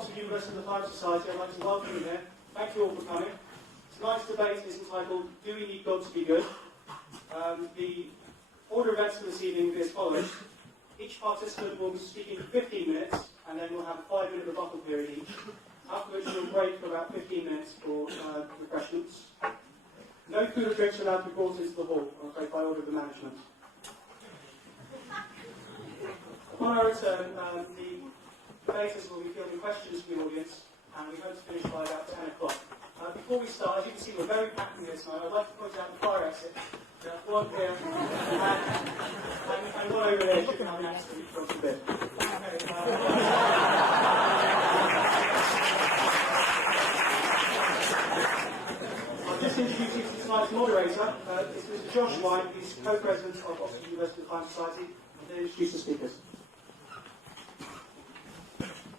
Oxford University Life Society, I'd like to welcome you here. Thank you all for coming. Tonight's debate is entitled, Do We Need God to Be Good? The order of events for this evening is as follows. Each participant will be speaking for 15 minutes, and then we'll have a 5-minute rebuttal period each. Afterwards, we'll break for about 15 minutes for refreshments. No food or drinks are allowed to be brought into the hall, I'm afraid, by order of the management. Upon our return, the debaters will be fielding questions from the audience, and we hope to finish by about 10 o'clock. Before we start, as you can see, we're very packed in here tonight. I'd like to point out the fire exit. One here, and one over there, should have an accident from a bit. I'll just introduce you to tonight's moderator. It's Mr. Josh White, who's co-president of Oxford University Life Society. And then introduce the speakers.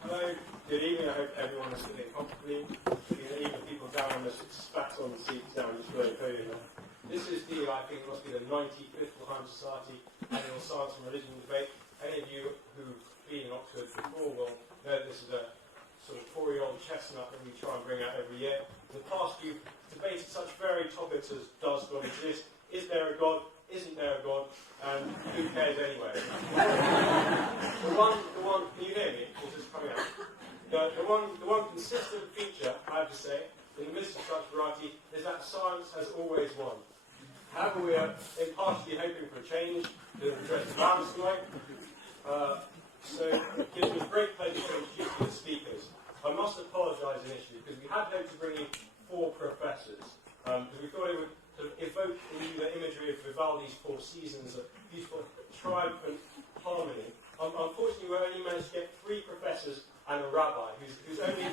Hello, good evening. I hope everyone is sitting comfortably. Even people down on the spats on the seats down just below the podium. This is the, I think it must be the 95th Life Society Annual Science and Religion Debate. Any of you who've been in Oxford before will know that this is a sort of 4-year-old chestnut that we try and bring out every year. In the past, you've debated such varied topics as does God exist, is there a God, isn't there a God, and who cares anyway? the one, can you hear me? This is coming out. The one consistent feature, I have to say, in the midst of such variety, is that science has always won. However, we are impartially hoping for a change to address the balance tonight. So it gives me great pleasure to introduce you to the speakers. I must apologise initially, because we had hoped to bring in 4 professors, because we thought it would sort of evoke in you the imagery of Vivaldi's 4 Seasons, of beautiful triumphant harmony. Unfortunately, we only managed to get 3 professors and a rabbi, whose only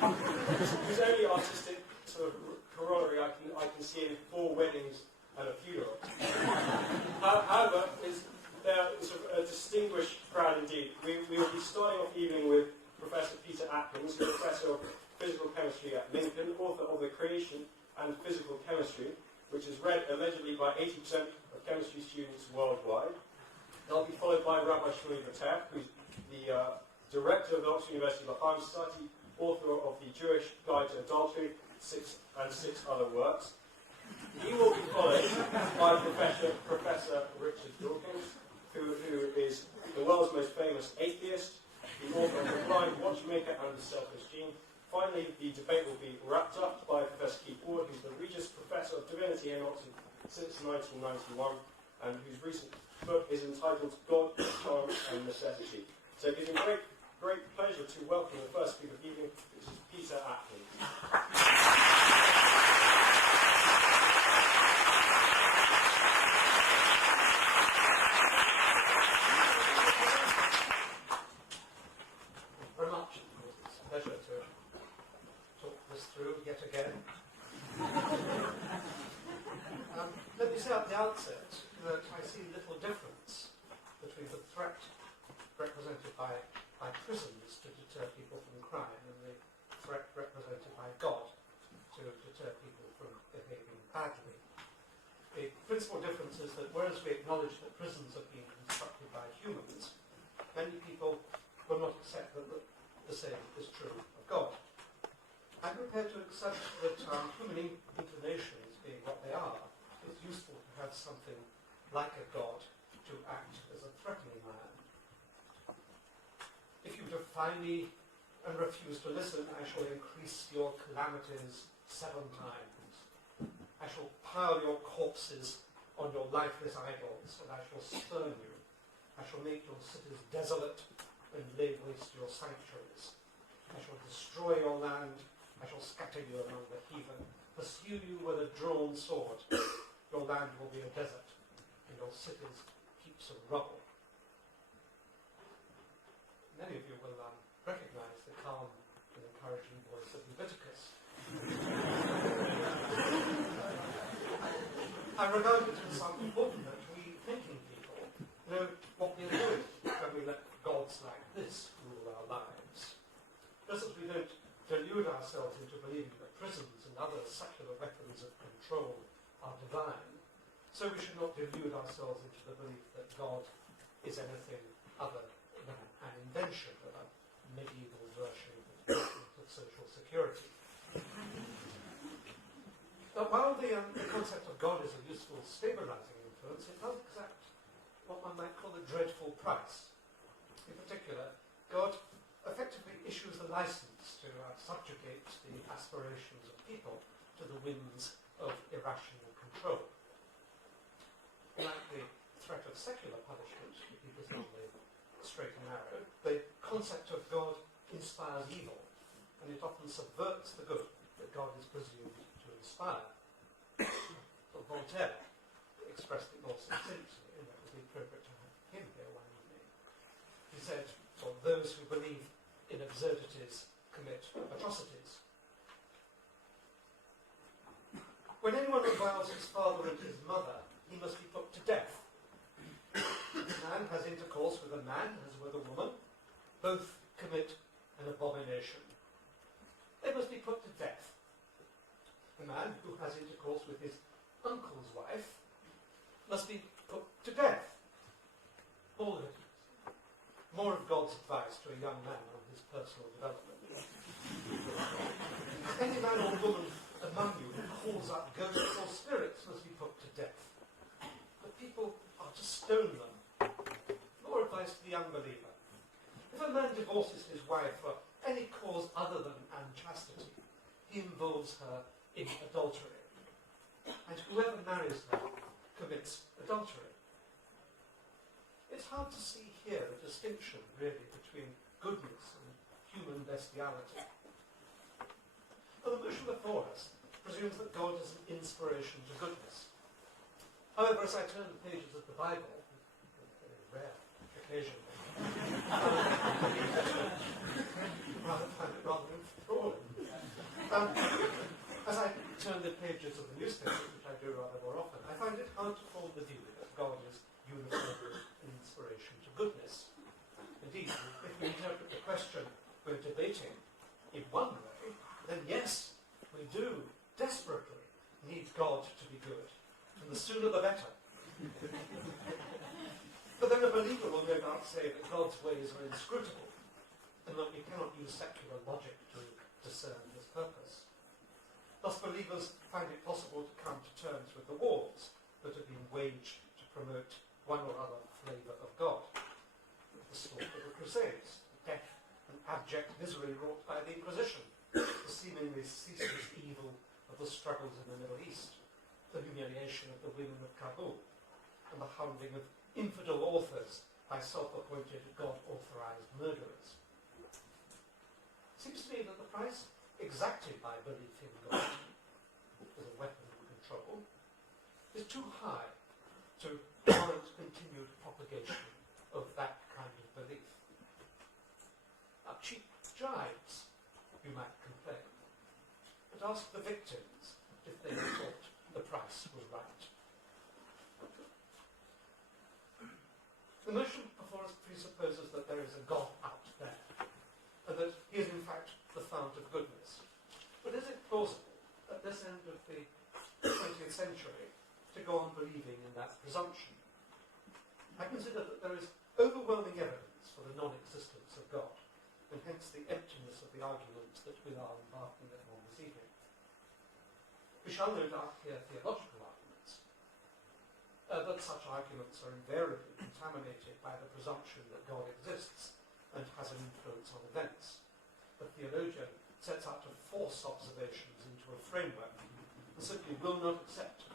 artistic sort of corollary I can see in 4 weddings and a funeral. However, they're sort of a distinguished crowd indeed. We will be starting off the evening with Professor Peter Atkins, who's Professor of Physical Chemistry at Lincoln, author of The Creation and Physical Chemistry, which is read allegedly by 80% of chemistry students worldwide. They'll be followed by Rabbi Shmuley, who's the director of the Oxford University Life Society, author of The Jewish Guide to Adultery, 6 other works. He will be followed by Professor Richard Dawkins, who is the world's most famous atheist, the author of The Blind Watchmaker and The Selfish Gene. Finally, the debate will be wrapped up by Professor Keith Ward, who's the Regis Professor of Divinity in Oxford since 1991, and whose recent book is entitled God, Chance and Necessity. So it gives me great pleasure to welcome the first speaker of the evening, which is Peter Atkins. Very much. It's a pleasure to talk this through yet again. Let me say at the outset that I see little difference between the threat represented by prisons to deter people from crime and the threat represented by God to deter people from behaving badly. The principal difference is that whereas we acknowledge that prisons have been constructed by humans, many people will not accept that the same is true of God. I'm prepared to accept that human inclinations being what they are, it's useful to have something like a God to act as a threatening man. If you defy me and refuse to listen, I shall increase your calamities 7 times. I shall pile your corpses on your lifeless idols, and I shall spurn you. I shall make your cities desolate and lay waste your sanctuaries. I shall destroy your land. I shall scatter you among the heathen, pursue you with a drawn sword. Your land will be a desert, and your cities heaps of rubble. Many of you will recognize the calm and encouraging voice of Leviticus. I regard it as important that we thinking people know what we are doing when we let gods like this rule our lives. Just as we don't delude ourselves into believing that prisons and other secular weapons of control are divine, so we should not delude ourselves into the belief that God is anything other than an invention of a medieval version of the social security. While the concept of God is a useful stabilizing influence, it does exact what one might call a dreadful price. In particular, God effectively issues a license to subjugate the aspirations of people to the whims of irrational control. Like the threat of secular punishment to people on the straight and narrow, the concept of God inspires evil, and it often subverts the good that God is presumed to inspire. But Voltaire expressed it more succinctly, and that would be appropriate to have him here one evening. He said, well, those who believe in absurdities commit atrocities. When anyone reviles his father and his mother, he must be put to death. If a man has intercourse with a man as with a woman, both commit an abomination. They must be put to death. A man who has intercourse with his uncle's wife must be put to death. All of it. More of God's advice to a young man on his personal development. Any man or woman among you who calls up ghosts or spirits must be put to death. But people are to stone them. More advice to the unbeliever. If a man divorces his wife for any cause other than unchastity, he involves her in adultery. And whoever marries her commits adultery. It's hard to see here a distinction, really, between goodness and human bestiality. Well, the motion before us presumes that God is an inspiration to goodness. However, as I turn the pages of the Bible, a very rare occasion, rather enthralling. As I turn the pages of the newspapers, which I do rather more often, I find it hard to form the view that God is uniformly an inspiration to goodness. Indeed, if we interpret the question we're debating in one way, then yes, we do desperately need God to be good, and the sooner the better. But then a believer will no doubt say that God's ways are inscrutable, and that we cannot use secular logic to discern his purpose. Thus believers find it possible to come to terms with the wars that have been waged to promote one or other flavour of God. The slaughter of the Crusades, the death and abject misery wrought by the Inquisition, the seemingly ceaseless evil of the struggles in the Middle East, the humiliation of the women of Kabul, and the hounding of infidel authors by self-appointed God-authorized murderers. It seems to me that the price exacted by belief in God as a weapon of control is too high to warrant continued propagation of that kind of belief. Cheap jibes, you might complain, but ask the victims if they thought the price was right. The notion before us presupposes that there is a God out there, and that he is in fact the fount of goodness. But is it plausible at this end of the 20th century to go on believing in that presumption? I consider that there is overwhelming evidence for the non-existence of God, and hence the emptiness of the arguments that we are embarking upon this evening. We shall no doubt hear theological arguments, but such arguments are invariably contaminated by the presumption that God exists and has an influence on events. The theologian sets out to force observations into a framework and simply will not accept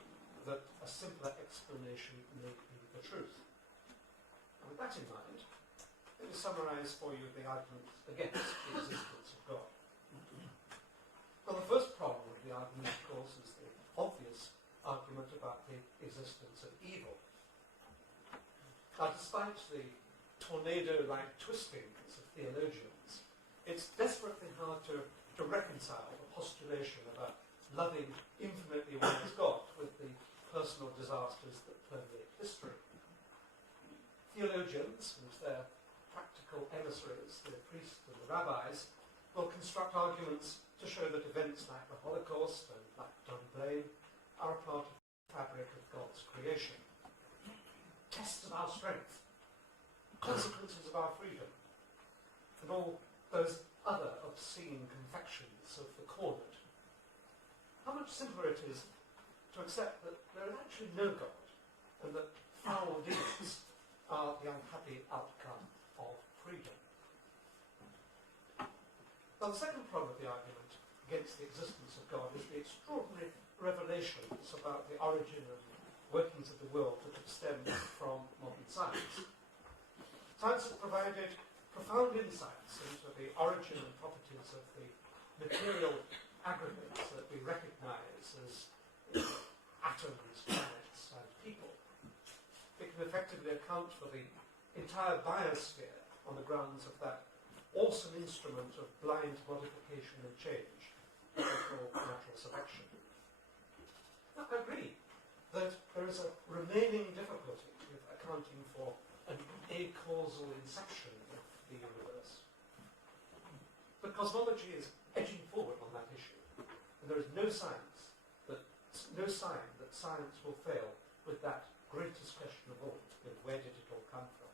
that a simpler explanation may be the truth. And with that in mind, let me summarise for you the arguments against the existence of God. Well, the first problem of the argument, of course, is the obvious argument about the existence of evil. Now, despite the tornado-like twistings of theologians, it's desperately hard to reconcile the postulation of a loving, infinitely wise God with the personal disasters that permeate history. Theologians, and their practical emissaries, the priests and the rabbis, will construct arguments to show that events like the Holocaust and like John Blaine are a part of the fabric of God's creation. Tests of our strength, consequences of our freedom, and all those other obscene confections simpler it is to accept that there is actually no God, and that foul deeds are the unhappy outcome of freedom. Now, the second part of the argument against the existence of God is the extraordinary revelations about the origin and workings of the world that have stemmed from modern science. Science has provided profound insights into the origin and properties of the material aggregates that we recognize as atoms, planets, and people. It can effectively account for the entire biosphere on the grounds of that awesome instrument of blind modification and change that we call natural selection. Now, I agree that there is a remaining difficulty with accounting for an acausal inception of the universe. But cosmology is edging forward on that issue, and there is no sign that science will fail with that greatest question of all: where did it all come from?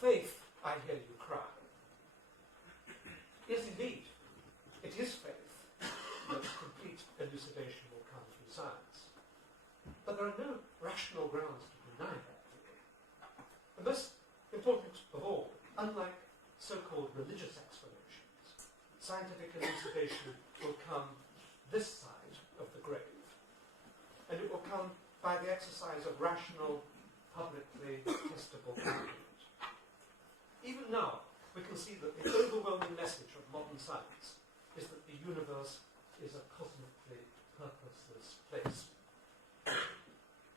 Faith, I hear you cry. Yes, indeed, it is faith that complete elucidation will come through science. But there are no rational grounds to deny that. The most important of all, unlike so-called religious explanations, scientific elucidation will come this side of the grave, and it will come by the exercise of rational, publicly testable argument. Even now, we can see that the overwhelming message of modern science is that the universe is a cosmically purposeless place.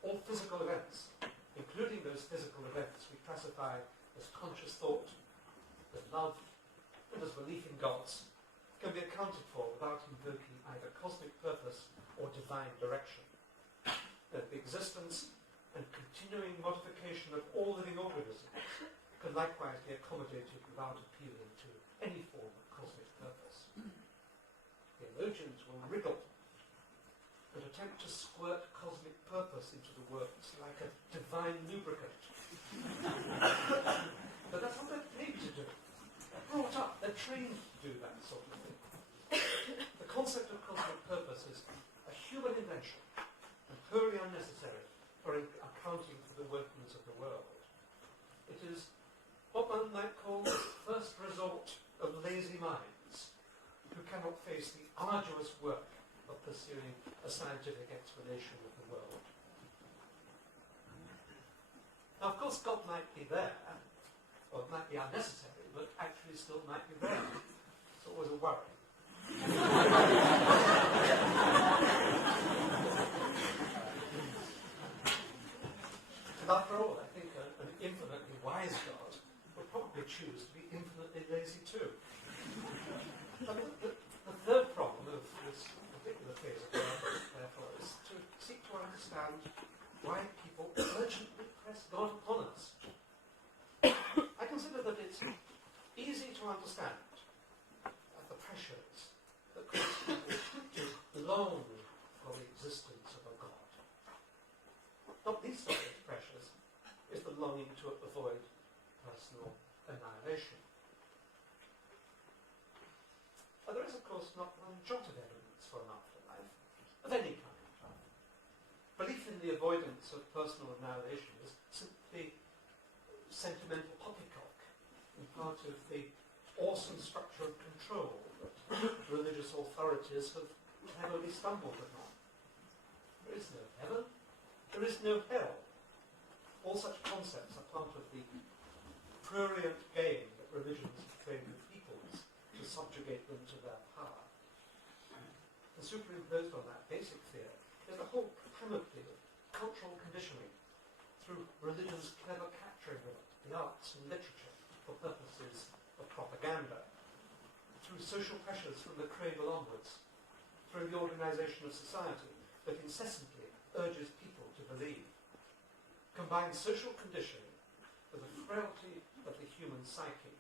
All physical events, including those physical events we classify as conscious thought, as love, and as belief in gods, can be accounted for without invoking either cosmic purpose or divine direction. That the existence and continuing modification of all living organisms can likewise be accommodated without appealing to any form of cosmic purpose. Theologians will wriggle and attempt to squirt cosmic purpose into the works like a divine lubricant. But that's what they're paid to do. They're brought up, they're trained to do that sort of thing. The concept of cosmic purpose is a human invention and wholly unnecessary for accounting for the workings of the world. It is what one might call the first resort of lazy minds who cannot face the arduous work of pursuing a scientific explanation of the world. Now, of course, God might be there, or it might be unnecessary, but actually still might be there. It's always a worry. And after all, I think an infinitely wise God would probably choose to be infinitely lazy too. But the third problem of this particular phase of the argument, therefore, is to seek to understand why people urgently press God upon us. I consider that it's easy to understand the pressures that cause people to long for the existence of a God. Not least of those pressures is the longing to avoid personal annihilation. But there is, of course, not one jot of evidence for an afterlife, of any kind. Belief in the avoidance of personal annihilation is simply sentimental poppycock, and part of the awesome structure of control that religious authorities have cleverly stumbled upon. There is no heaven, there is no hell. All such concepts are part of the prurient game that religions have played with peoples to subjugate them to their power. And superimposed on that basic fear is a whole panoply of cultural conditioning through religion's clever capturing of the arts and literature for purposes of propaganda, through social pressures from the cradle onwards, through the organisation of society that incessantly urges people to believe, combines social conditioning with the frailty of the human psyche,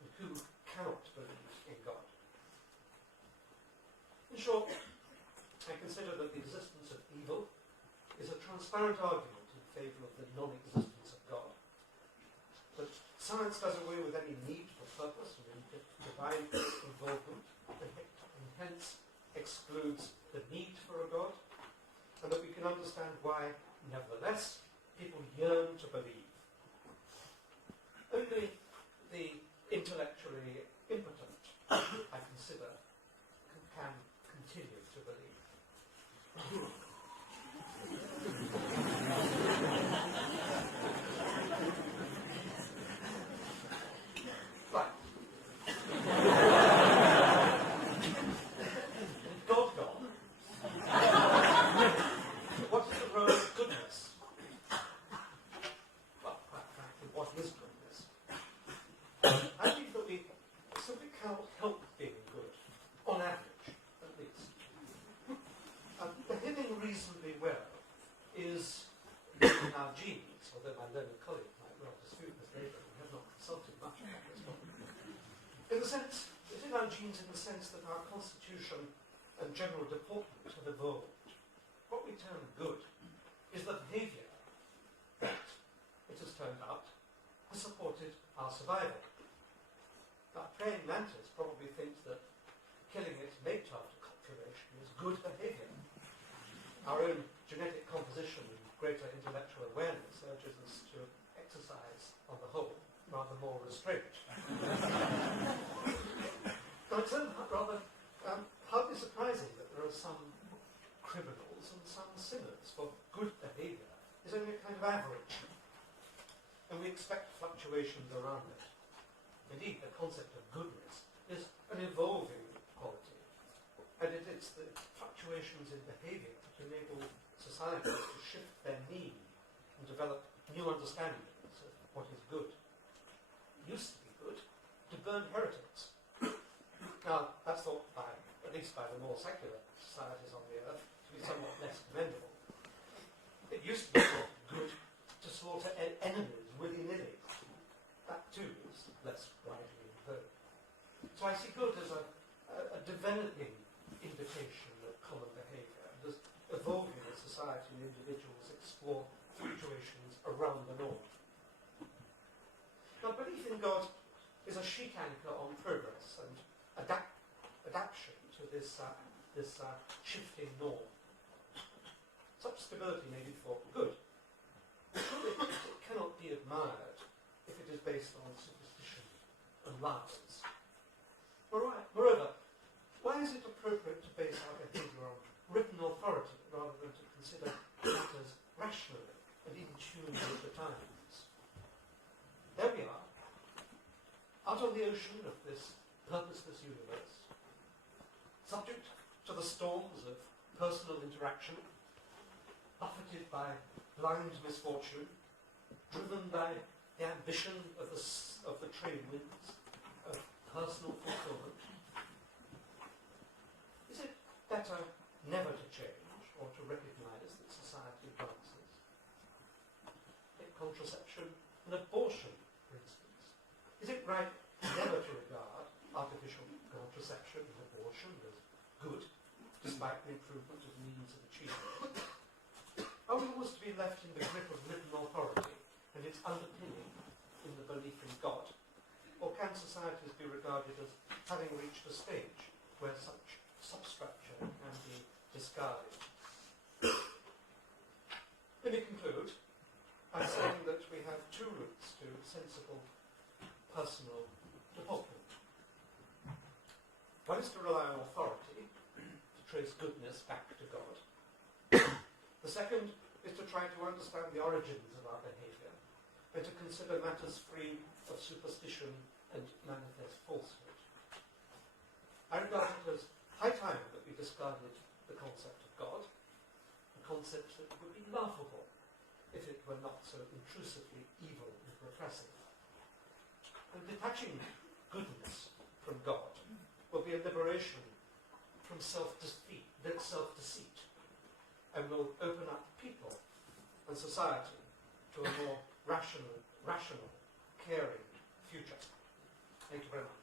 and who cannot believe in God. In short, I consider that the existence of evil is a transparent argument in favour of the non-existence of God. But Science does away with any need for purpose and divine involvement, and hence excludes the need for a God, and that we can understand why, nevertheless, people yearn to believe. Only the intellectually impotent, I consider, can continue to believe. Right. God gone. What is the role of goodness? Well, quite frankly, what is goodness? I think that we simply cannot help being good, on average, at least. Behaving reasonably well is in our genes, although my learned colleague might well dispute this later. We have not consulted much about this topic. In the sense, it's in our genes in the sense that our constitution and general deportment have evolved. What we term good is the behaviour that, it has turned out, has supported our survival. Now, praying mantis probably thinks that killing its mate after copulation is good behaviour. Our own genetic composition and greater intellectual awareness urges us to exercise, on the whole, rather more restraint. Now, it's rather hardly surprising that there are some criminals and some sinners, for good behaviour is only a kind of average, and we expect fluctuations around it. Indeed, the concept of goodness is an evolving quality, and it is the fluctuations in behaviour that enable societies to shift their need and develop new understandings of what is good. It used to be good to burn heretics. Now, that's thought by, at least by the more secular societies on the earth, to be somewhat less commendable. It used to be thought good to slaughter enemies willy-nilly. That too is less widely in vogue. So I see good as a developing indication of common behaviour, and as evolving as society and individuals explore fluctuations around the norm. Now, belief in God is a sheet anchor on progress and adaptation to this shifting norm. Such stability may be thought good. Surely it cannot be admired if it is based on superstition and lies. Moreover, why is it appropriate to base our behaviour on written authority rather than to consider matters rationally and in tune with the times? There we are, out on the ocean of this purposeless universe, subject to the storms of personal interaction, buffeted by blind misfortune, driven by the ambition of the trade winds, of personal fulfillment. Is it better never to change or to recognise that society advances? Take contraception and abortion, for instance. Is it right never to regard artificial contraception and abortion as good, despite the improvement of means of achievement? Are we always to be left in the grip of written authority and its underpinning in the belief in God? Or can societies be regarded as having reached a stage where such substructure can be discarded? Let me conclude by saying that we have two routes to sensible personal development. One is to rely on authority, to trace goodness back to God. The second is to try to understand the origins of our behaviour and to consider matters free of superstition and manifest falsehood. I regard it as high time that we discarded the concept of God, a concept that would be laughable if it were not so intrusively evil and repressive. And detaching goodness from God will be a liberation from self-deceit, and will open up people and society to a more rational, caring future. Thank you very much.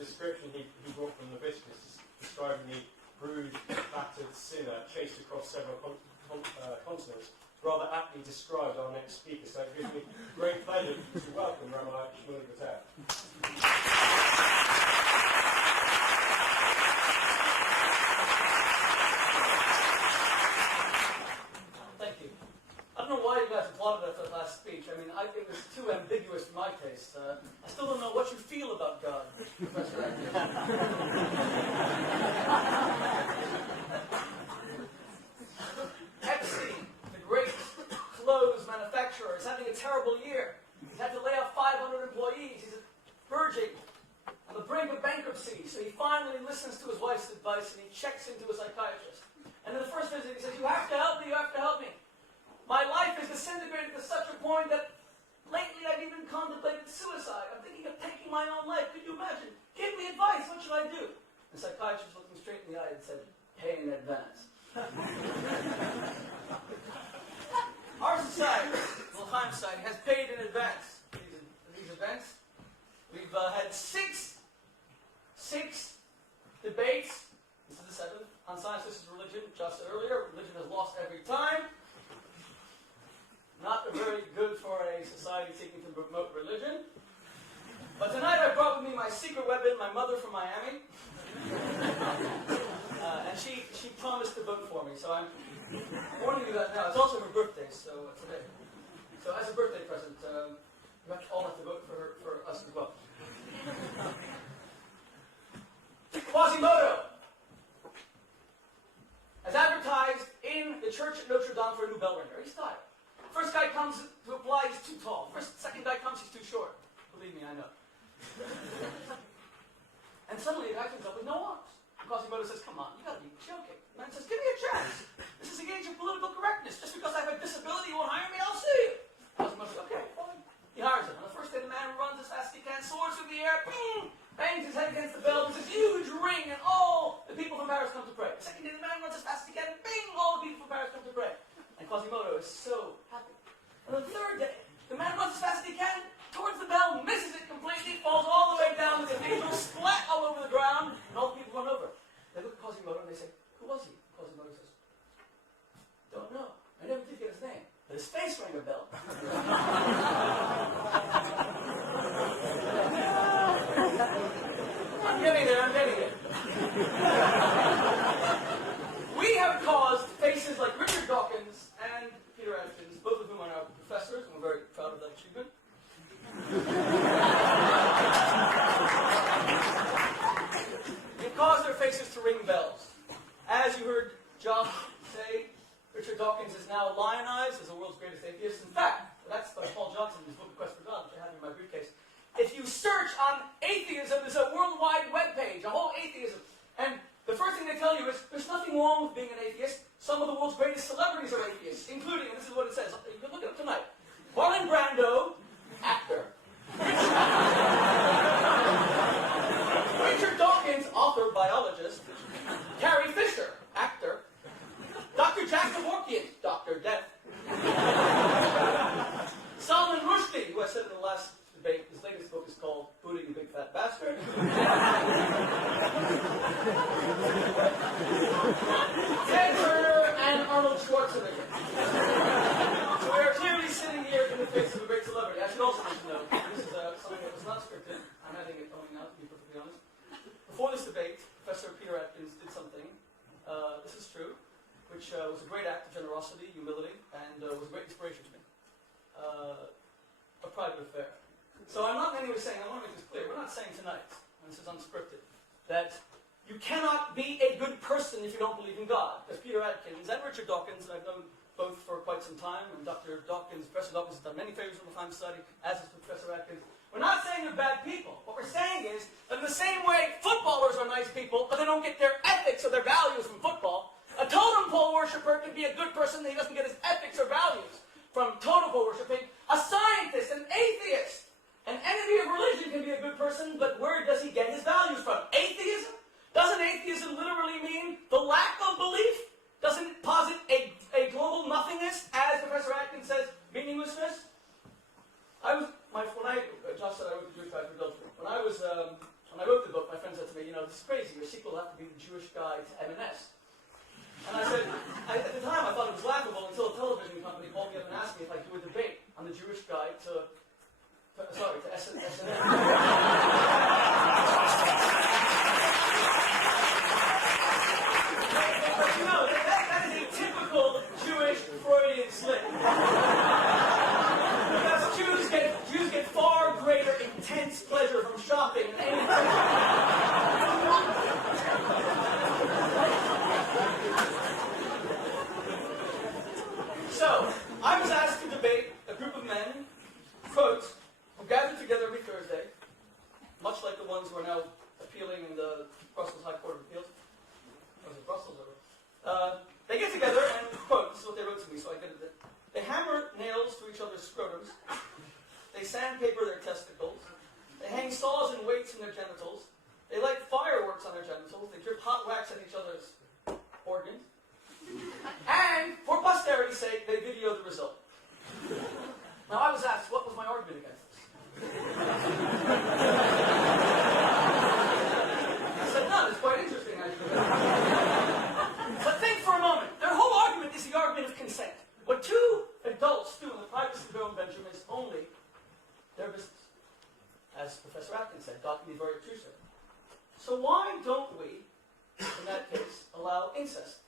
description he brought from Leviticus, describing the bruised, battered sinner chased across several continents, rather aptly described our next speaker. So it gives me great pleasure to welcome Rabbi Shmuley. Thank you. I don't know why you guys applauded after that last speech. I mean, I think it was too ambiguous for my taste. I still don't know what you feel about God, Professor Atkins. Pepsi, the great clothes manufacturer, is having a terrible year. He's had to lay off 500 employees. He's verging on the brink of bankruptcy. So he finally listens to his wife's advice and he checks into a psychiatrist. And in the first visit, he says, "You have to help me, you have to help me. My life is disintegrated to such a point that lately I've even contemplated suicide. I'm thinking of taking my own life. Could you imagine? Give me advice. What should I do?" The psychiatrist looked him straight in the eye and said, "Pay in advance." Our society, L'chaim Society, has paid in advance these events. We've had six debates. This is the seventh on science versus religion. Just said earlier, religion has lost every time. Not very good for a society seeking to promote religion. But tonight I brought with me my secret weapon, my mother from Miami. And she promised to vote for me, so I'm warning you that now. It's also her birthday, so today. So as a birthday present, you all have to vote for us as well. Quasimodo has advertised in the church at Notre Dame for a new bell ringer. He's tired. First guy comes to apply, he's too tall. Second guy comes, he's too short. Believe me, I know. And suddenly a guy comes up with no arms. Quasimodo says, "Come on, you gotta be joking." The man says, "Give me a chance. This is the age of political correctness. Just because I have a disability, you won't hire me, I'll sue you." Quasimodo says, "Okay, fine." He hires him. On the first day, the man runs as fast as he can, soars through the air, bing, bangs his head against the bell, there's this huge ring, and all the people from Paris come to pray. The second day, the man runs as fast as he can, and bing, all the people from Paris come to pray. And Quasimodo is so happy. And the third day, the man runs as fast as he can, towards the bell, misses it completely, falls all the way down, with a cathedral splat all over the ground, and all the people run over. They look at Quasimodo and they say, "Who was he?" Quasimodo says, "Don't know. I never did get his name. But his face rang a bell." I'm getting it. We have caused faces like Richard Dawkins and Peter Atkins, both of whom are now professors, and we're very proud of that achievement. We've caused their faces to ring bells. As you heard Josh say, Richard Dawkins is now lionized as the world's greatest atheist. In fact, that's by Paul Johnson, his book, Quest for God, which I have in my briefcase. If you search on atheism, there's a worldwide web page, a whole atheism. And the first thing they tell you is, there's nothing wrong with being an atheist. Some of the world's greatest celebrities are atheists, including, and this is what it says, you can look it up tonight, Marlon Brando, actor. Richard Dawkins, author, biologist. Carrie Fisher, actor. Dr. Jack Kevorkian, Dr. Death. Salman Rushdie, who I said in the last debate, his latest book is called Booting the Big Fat Bastard. Ted Turner and Arnold Schwarzenegger. So we are clearly sitting here in the face of a great celebrity. I should also mention, though, this is something that was not scripted. I'm having it coming out, to be perfectly honest. Before this debate, Professor Peter Atkins did something, this is true, which was a great act of generosity, humility, and was a great inspiration to me. A private affair. So I'm not in any way saying, I want to make this clear, we're not saying tonight, and this is unscripted, that you cannot be a good person if you don't believe in God. Because Peter Atkins and Richard Dawkins, and I've known both for quite some time, and Professor Dawkins has done many favors for the L'chaim Society, as has Professor Atkins. We're not saying they're bad people. What we're saying is that in the same way footballers are nice people, but they don't get their ethics or their values from football, a totem pole worshiper can be a good person that he doesn't get his ethics or values from totem pole worshipping. A scientist, an atheist, an enemy of religion can be a good person, but where does he get his values from? Atheism? Doesn't atheism literally mean the lack of belief? Doesn't it posit a global nothingness, as Professor Atkins says, meaninglessness? Josh said I wrote the Jewish Guide to Adultery. When I wrote the book, my intense pleasure from shopping and anything. So, I was asked to debate a group of men, quote, who gathered together every Thursday, much like the ones who are now appealing in the Brussels High Court of Appeals. Was it Brussels or? They get together and, quote, this is what they wrote to me, so I did it. They hammer nails to each other's scrotums. They sandpaper their testicles. They hang saws and weights in their genitals. They light fireworks on their genitals. They drip hot wax at each other's organs. And, for posterity's sake, they video the result. Now, I was asked, what was my argument against this? I said, none. It's quite interesting, actually. But think for a moment. Their whole argument is the argument of consent. What two adults do in the privacy of their own bedroom is only their business. As Professor Atkins said, God can be very obtrusive. So why don't we, in that case, allow incest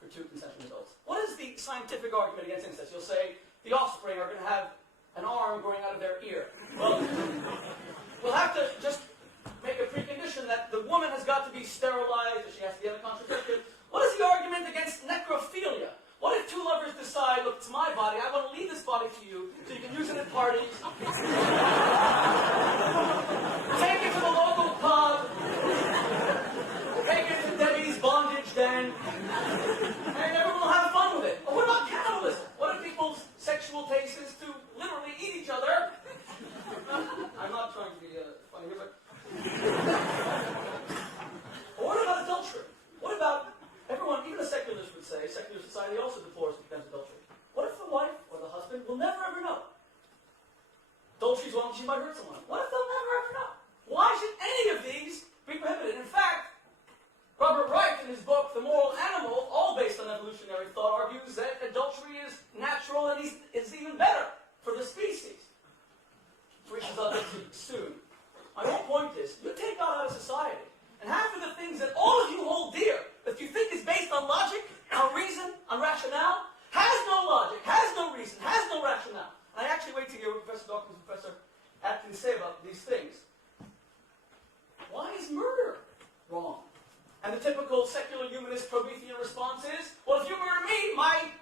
for two consensual adults? What is the scientific argument against incest? You'll say the offspring are going to have an arm growing out of their ear. Well, we'll have to just make a precondition that the woman has got to be sterilized, or she has to get a contraceptive. What is the argument against necrophilia? What if two lovers decide, look, it's my body, I want to leave this body to you, so you can use it at parties. Take it to the local pub. Take it to Debbie's bondage den. And everyone will have fun with it. Or what about cannibalism? What if people's sexual taste is to literally eat each other? I'm not trying to be funny here, but... Or what about adultery? What about... Everyone, even a secularist would say, secular society also deplores defense adultery. What if the wife or the husband will never ever know? Adultery is one she might hurt someone. What if they'll never ever know? Why should any of these be prohibited? In fact, Robert Wright, in his book, The Moral Animal, all based on evolutionary thought, argues that adultery is natural and is even better for the species. Which is obviously soon. My whole point is, you take God out of society, and half of the things that all of you hold dear, that you think is based on logic, on reason, on rationale, has no logic, has no reason, has no rationale. And I actually wait to hear what Professor Dawkins and Professor Atkins say about these things. Why is murder wrong? And the typical secular humanist Promethean response is, well, if you murder me, my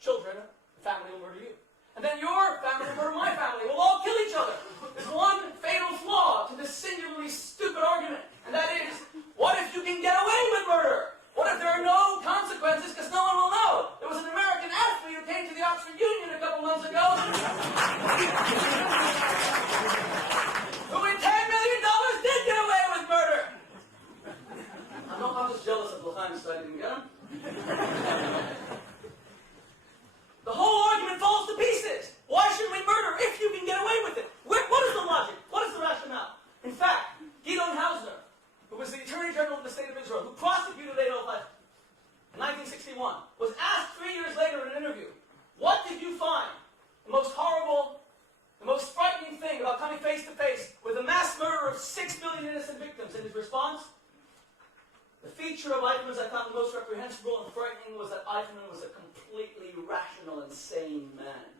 children, family will murder you. And then your family will murder my family. We'll all kill each other. There's one fatal flaw to this singularly stupid argument, and that is, what if you can get away with murder? What if there are no consequences because no one will know? There was an American athlete who came to the Oxford Union a couple months ago who with $10 million did get away with murder. I'm just jealous of Lachaim so I didn't get him. The whole argument falls to pieces. Why shouldn't we murder if you can get away with it? What is the logic? What is the rationale? In fact, Gidon Hausner, who was the Attorney General of the State of Israel, who prosecuted Adolf Hitler in 1961, was asked 3 years later in an interview, what did you find the most horrible, the most frightening thing about coming face to face with a mass murder of 6 million innocent victims? And his response, the feature of Eichmann's I found the most reprehensible and frightening was that Eichmann was a completely rational and sane man.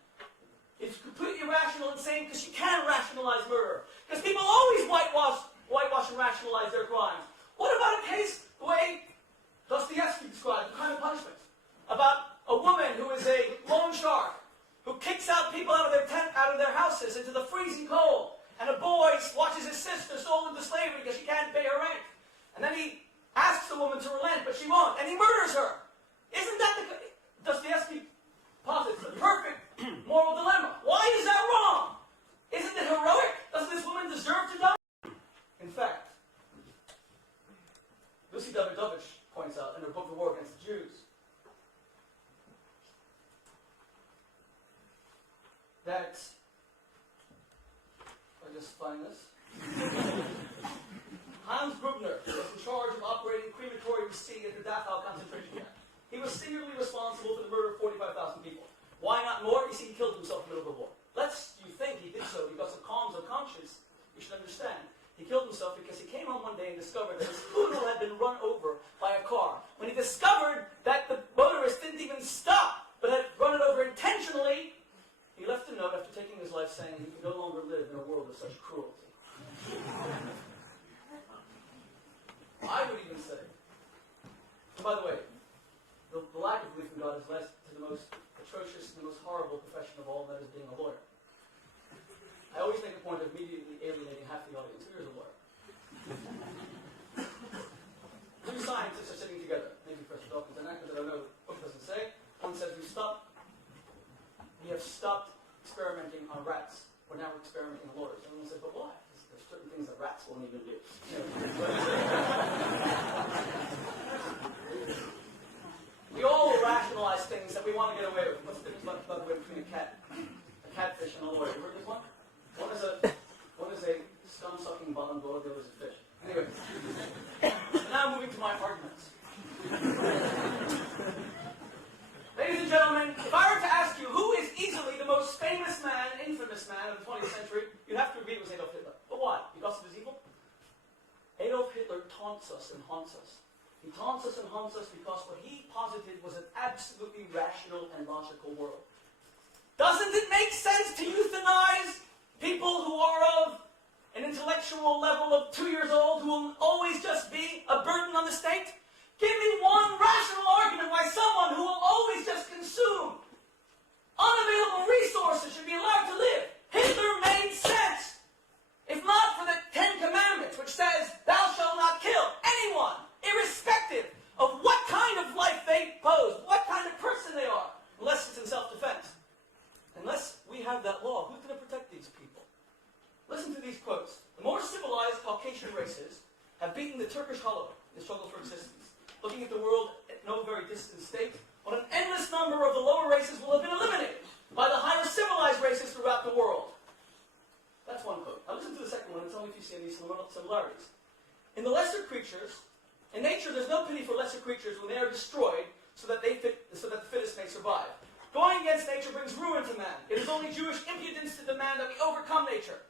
It's completely rational and sane because you can rationalize murder. Because people always whitewash and rationalize their crimes. What about a case the way Dostoevsky described, The Kind of Punishment, about a woman who is a loan shark who kicks out people out of their houses into the freezing cold, and a boy watches his sister sold into slavery because she can't pay her rent, and then he asks the woman to relent, but she won't, and he murders her. Isn't that Dostoevsky posits the perfect moral dilemma? Why is that wrong? Isn't it heroic? Doesn't this woman deserve to die? In fact, Lucy Davidovich points out in her book, The War Against the Jews, that, if I just find this, Hans Grubner was in charge of operating crematory sea at the Dachau concentration camp. He was singularly responsible for the murder of 45,000 people. Why not more? You see, he killed himself in the middle of the war. Lest you think he did so because of qualms of conscience, you should understand. He killed himself because he came home one day and discovered that his poodle had been run over by a car. When he discovered that the motorist didn't even stop, but had run it over intentionally, he left a note after taking his life saying he could no longer live in a world of such cruelty. don't even live. We all rationalize things that we want to get away with. What's the difference, by the way, between a catfish and a lawyer? You heard this one? One is a scum-sucking bottom dweller, the other is a fish. Anyway, so now moving to my arguments. Ladies and gentlemen, if I were to ask you who is easily the most famous man, infamous man of the 20th century, you'd have to agree it was Adolf Hitler. But why? Because of his evil? Adolf Hitler taunts us and haunts us. He taunts us and haunts us because what he posited was an absolutely rational and logical world. Doesn't it make sense to euthanize people who are of an intellectual level of 2 years old, who will always just be a burden on the state? Give me one rational argument why someone who will always just consume unavailable resources should be allowed to live. Hitler made sense. If not for the Ten Commandments, which says, thou shalt not kill anyone, irrespective of what kind of life they pose, what kind of person they are, unless it's in self-defense. Unless we have that law, who's going to protect these people? Listen to these quotes. The more civilized Caucasian races have beaten the Turkish hollow in the struggle for existence. Looking at the world at no very distant state, when an endless number of the lower races will have been eliminated by the higher civilized races throughout the world. That's one quote. Now listen to the second one and tell me if you see any similarities. In the lesser creatures, in nature there's no pity for lesser creatures when they are destroyed so that the fittest may survive. Going against nature brings ruin to man. It is only Jewish impudence to demand that we overcome nature.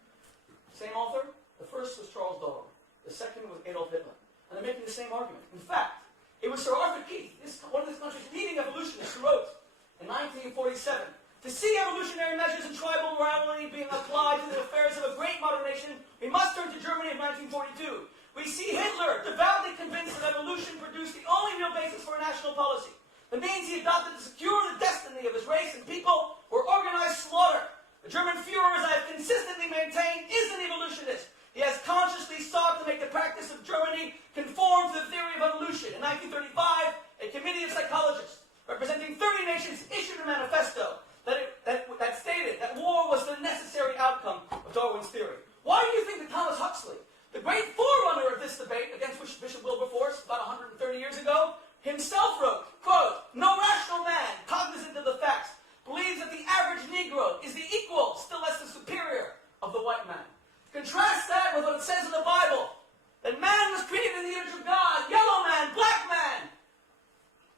Same author. The first was Charles Darwin. The second was Adolf Hitler. And they're making the same argument. In fact, it was Sir Arthur Keith, one of this country's leading evolutionists, who wrote in 1947, to see evolutionary measures and tribal morality being applied to the affairs of a great modern nation, we must turn to Germany of 1942. We see Hitler devoutly convinced that evolution produced the only real basis for a national policy. The means he adopted to secure the destiny of his race and people were organized slaughter. The German Führer, as I have consistently maintained, is an evolutionist. He has consciously sought to make the practice of Germany conform to the theory of evolution. In 1935, a committee of psychologists representing 30 nations issued a manifesto that stated that war was the necessary outcome of Darwin's theory. Why do you think that Thomas Huxley, the great forerunner of this debate against which Bishop Wilberforce, about 130 years ago, himself wrote, quote, no rational man, cognizant of the facts, believes that the average Negro is the equal, still less the superior, of the white man. Contrast that with what it says in the Bible, that man was created in the image of God, yellow man, black man,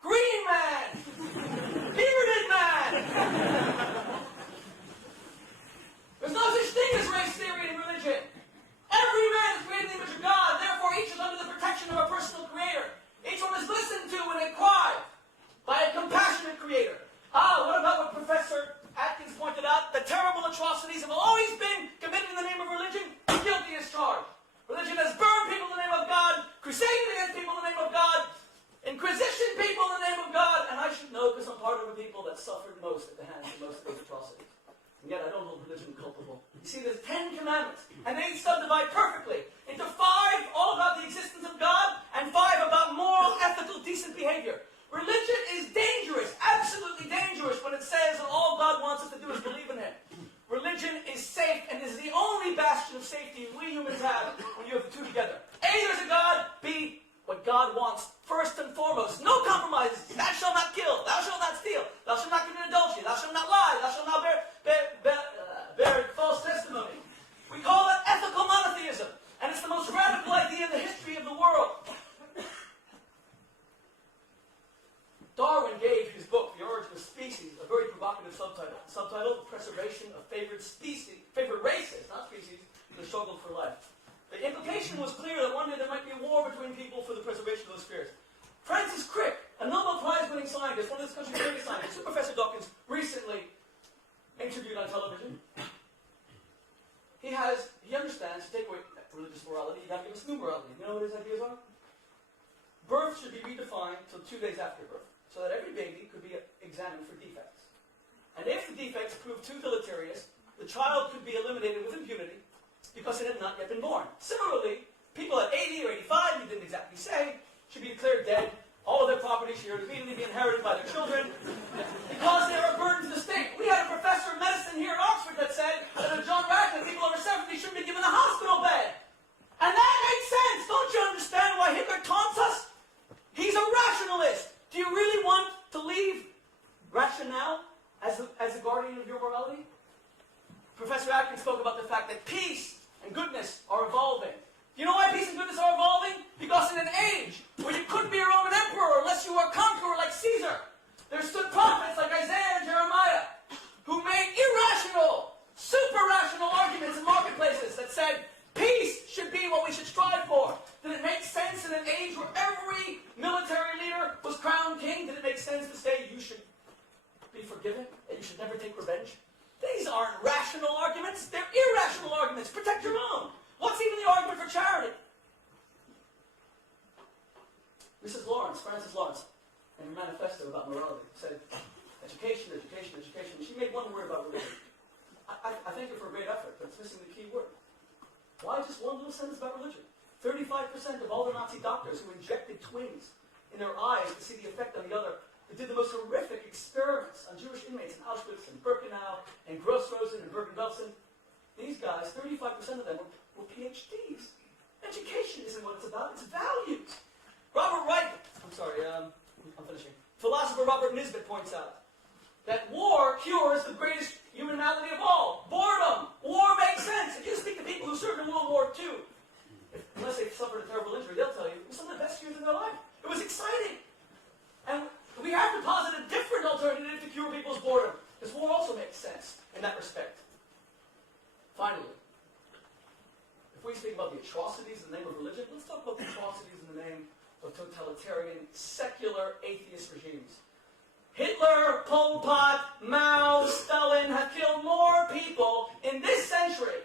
green man, bearded man. There's no such thing as race theory in religion. Every man is created in the image of God, therefore each is under the protection of a personal creator. Each one is listened to when they cry by a compassionate creator. What about what Professor Atkins pointed out? The terrible atrocities have always been committed in the name of religion, guilty as charged. Religion has burned people in the name of God, crusaded against people in the name of God, inquisitioned people in the name of God, and I should know because I'm part of the people that suffered most at the hands of most of those atrocities. And yet I don't hold religion culpable. You see, there's 10 commandments, and they subdivide perfectly into 5 all about the existence of God, and 5 about moral, ethical, decent behavior. Religion is dangerous, absolutely dangerous, when it says that all God wants us to do is believe in Him. Religion is safe, and is the only bastion of safety we humans have when you have the two together. A, there's a God. B, what God wants first and foremost. No compromises. Thou shalt not kill. Thou shalt not steal. Thou shalt not commit adultery. Thou shalt not lie. Thou shalt not bear false testimony. We call that ethical monotheism, and it's the most radical idea in the history of the world. Darwin gave his book, The Origin of Species, a very provocative subtitle. Subtitle, Preservation of Favored Races, not species, in the struggle for life. The implication was clear that one day there might be a war between people for the preservation of those spheres. Francis Crick, a Nobel Prize-winning scientist, one of this country's greatest scientists, who Professor Dawkins recently interviewed on television, he understands, to take away religious morality, you got to give us new morality. You know what his ideas are? Birth should be redefined till 2 days after birth, so that every baby could be examined for defects. And if the defects prove too deleterious, the child could be eliminated with impunity because it had not yet been born. Similarly, people at 80 or 85, he didn't exactly say, should be declared dead. All of their property should immediately be inherited by their children because they are a burden to the state. We had a professor of medicine here at Oxford that said that if John Radcliffe, people over 70 shouldn't be given a hospital bed. And that are evolving. You know why peace and goodness are evolving? Because in an age where you couldn't be a Roman emperor unless you were a conqueror like Caesar, there stood prophets like Isaiah and Jeremiah who made irrational, super-rational arguments in marketplaces that said peace should be what we should strive for. Did it make sense in an age where every military leader was crowned king? Did it make sense to say you should be forgiven and you should never take revenge? These aren't rational arguments. They're irrational arguments. Protect your own. What's even the argument for charity? Mrs. Lawrence, Frances Lawrence, in her manifesto about morality, said, education, education, education. She made one word about religion. I thank her for a great effort, but it's missing the key word. Why just one little sentence about religion? 35% of all the Nazi doctors who injected twins in their eyes to see the effect on the other, they did the most horrific experiments on Jewish inmates in Auschwitz and Birkenau and Gross-Rosen and Bergen-Belsen. These guys, 35% of them were PhDs. Education isn't what it's about, it's values. Robert Wright, I'm finishing. Philosopher Robert Nisbet points out that war cures the greatest human malady of all, boredom. War makes sense. If you speak to people who served in World War II, unless they've suffered a terrible injury, they'll tell you it was some of the best years of their life. It was exciting. And we have to posit a different alternative to cure people's boredom, because war also makes sense in that respect. Finally, if we speak about the atrocities in the name of religion, let's talk about the atrocities in the name of totalitarian, secular, atheist regimes. Hitler, Pol Pot, Mao, Stalin have killed more people in this century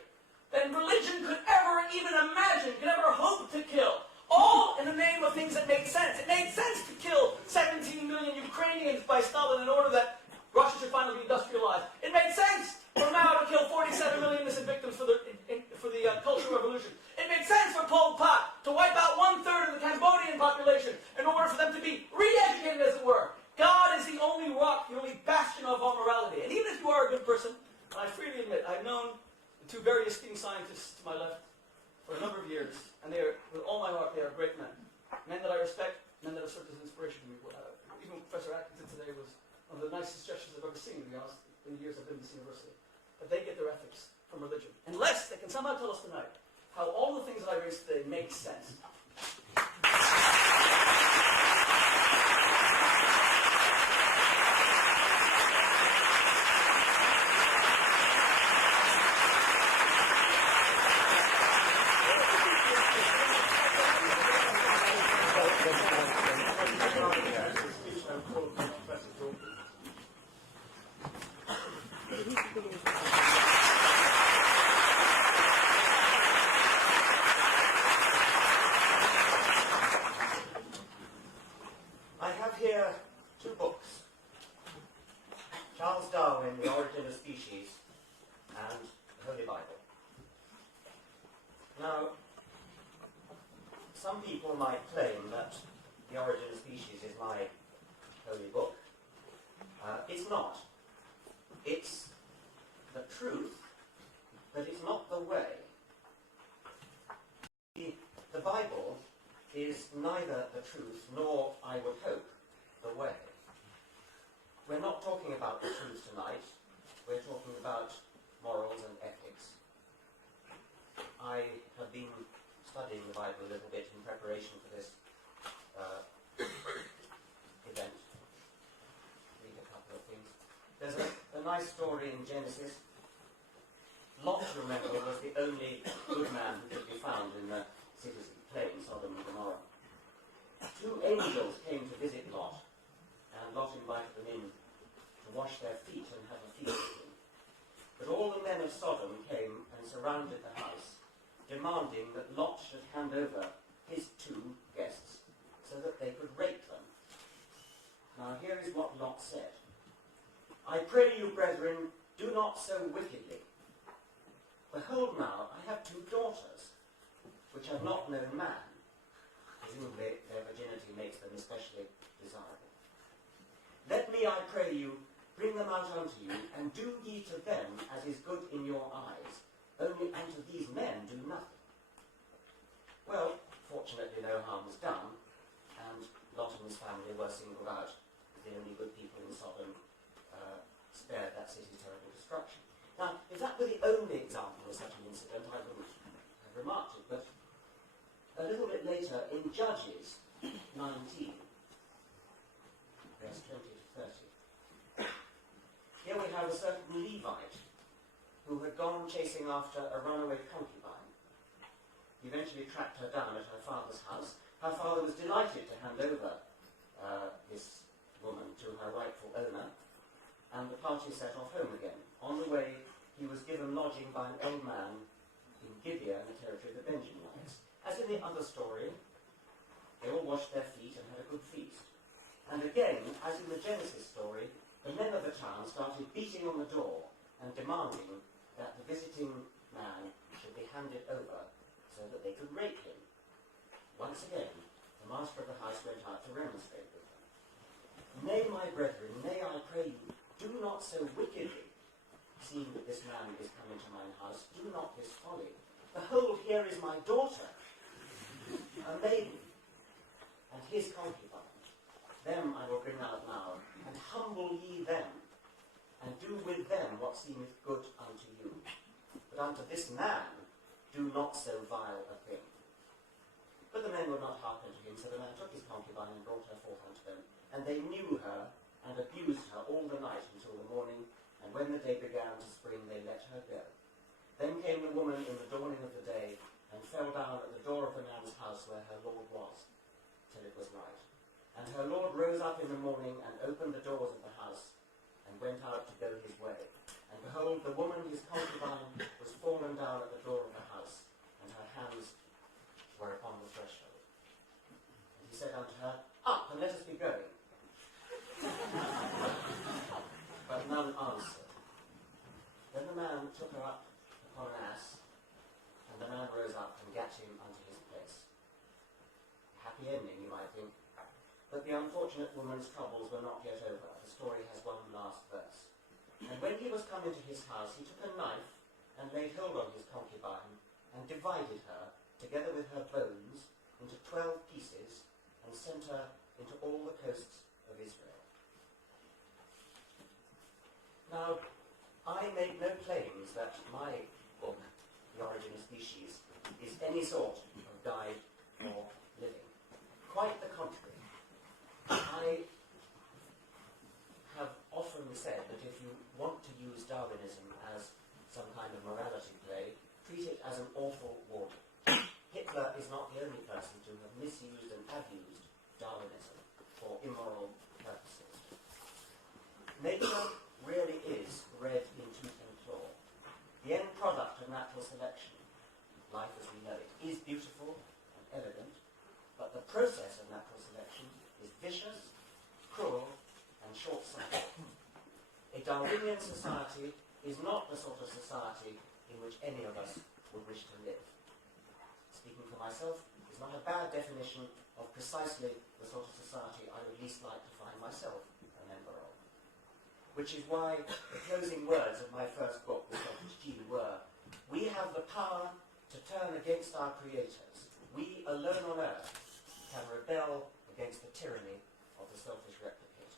than religion could ever even imagine, could ever hope to kill. All in the name of things that made sense. It made sense to kill 17 million Ukrainians by Stalin in order that Russia should finally be industrialized. It made sense for Mao to kill 47 million innocent victims for the Cultural Revolution. It made sense for Pol Pot to wipe out 1/3 of the Cambodian population in order for them to be re-educated, as it were. God is the only rock, the only bastion of our morality. And even if you are a good person, and I freely admit, I've known the two very esteemed scientists to my left for a number of years, and they are, with all my heart, they are great men. Men that I respect, men that have served as an inspiration to me. Even Professor Atkinson today was one of the nicest gestures I've ever seen, to be honest, in the years I've been in this university. But they get their ethics from religion. Unless they can somehow tell us tonight how all the things that I raised today make sense. I have here two books, Charles Darwin, The Origin of Species, and the Holy Bible. Now, some people might claim that The Origin of Species is my holy book. It's not. It's the truth, but it's not the way. The Bible is neither the truth nor, I would hope, the way. We're not talking about the truth tonight. We're talking about morals and ethics. I have been studying the Bible a little bit in preparation for this event. Read a couple of things. There's a nice story in Genesis. Lot, remember, was the only good man who could be found in the cities of the plain, Sodom and Gomorrah. Two angels came to visit Lot, and Lot invited them in to wash their feet and have a feast with him. But all the men of Sodom came and surrounded the house, demanding that Lot should hand over his two guests so that they could rape them. Now here is what Lot said. I pray you, brethren, do not so wickedly. Behold now, I have two daughters, which have not known man. Presumably their virginity makes them especially desirable. Let me, I pray you, bring them out unto you, and do ye to them as is good in your eyes, only unto these men do nothing. Well, fortunately no harm was done, and Lot and his family were singled out as the only good people in Sodom, spared that city's terrible destruction. Now, if that were the only example of such an incident, I wouldn't have remarked it. later in Judges 19, verse 20 to 30. Here we have a certain Levite who had gone chasing after a runaway concubine. He eventually tracked her down at her father's house. Her father was delighted to hand over this woman to her rightful owner, and the party set off home again. On the way, he was given lodging by an old man in Gibeah, in the territory of the Benjaminites. As in the other story, they all washed their feet and had a good feast. And again, as in the Genesis story, the men of the town started beating on the door and demanding that the visiting man should be handed over so that they could rape him. Once again, the master of the house went out to remonstrate with them. Nay, my brethren, nay, I pray you, do not so wickedly, seeing that this man is come into mine house, do not this folly. Behold, here is my daughter, a maiden, and his concubine. Them I will bring out now, and humble ye them, and do with them what seemeth good unto you. But unto this man do not so vile a thing. But the men would not hearken to him, so the man took his concubine and brought her forth unto them. And they knew her, and abused her all the night until the morning, and when the day began to spring, they let her go. Then came the woman in the dawning of the day, and fell down at the door of the man's house where her lord was, till it was light. And her lord rose up in the morning, and opened the doors of the house, and went out to go his way. And behold, the woman, his concubine, was fallen down at the door of the house, and her hands were upon the threshold. And he said unto her, Up, and let us be going. But none answered. Then the man took her up upon an ass, and the man rose up and gat him unto his place. Happy ending, you might think. But the unfortunate woman's troubles were not yet over. The story has one last verse. And when he was come into his house, he took a knife and laid hold on his concubine, and divided her, together with her bones, into 12 pieces, and sent her into all the coasts of Israel. Now, I make no claims that my book, The Origin of Species, is any sort of guide for living. Quite the contrary. I have often said that if you want to use Darwinism as some kind of morality play, treat it as an awful warning. Hitler is not the only person to have misused and abused Darwinism for immoral purposes. Nature really is bred in tooth and claw. The end product of natural selection, life as we know it, is beautiful and elegant, but the process of natural selection is vicious, cruel, and short-sighted. A Darwinian society is not the sort of society in which any of us would wish to live. Speaking for myself, is not a bad definition of precisely the sort of society I would least like to find myself a member of. Which is why the closing words of my first book, The Selfish Gene, were, we have the power to turn against our creators. We, alone on earth, can rebel against the tyranny of the selfish replicators.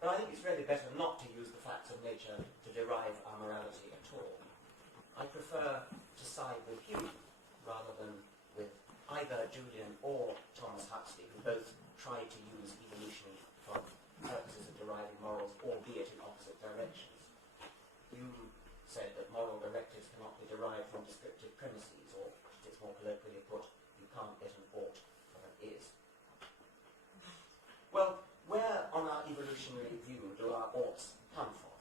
But I think it's really better not to use the facts of nature to derive our morality at all. I prefer to side with Hume rather than with either Julian or Thomas Huxley, who both tried to use evolution for purposes of deriving morals, albeit in opposite directions. Hume said that moral directives cannot be derived from descriptive premises, or, it's more colloquially put, you can't get an ought from an is. Well, where on our evolutionary view do our oughts come from?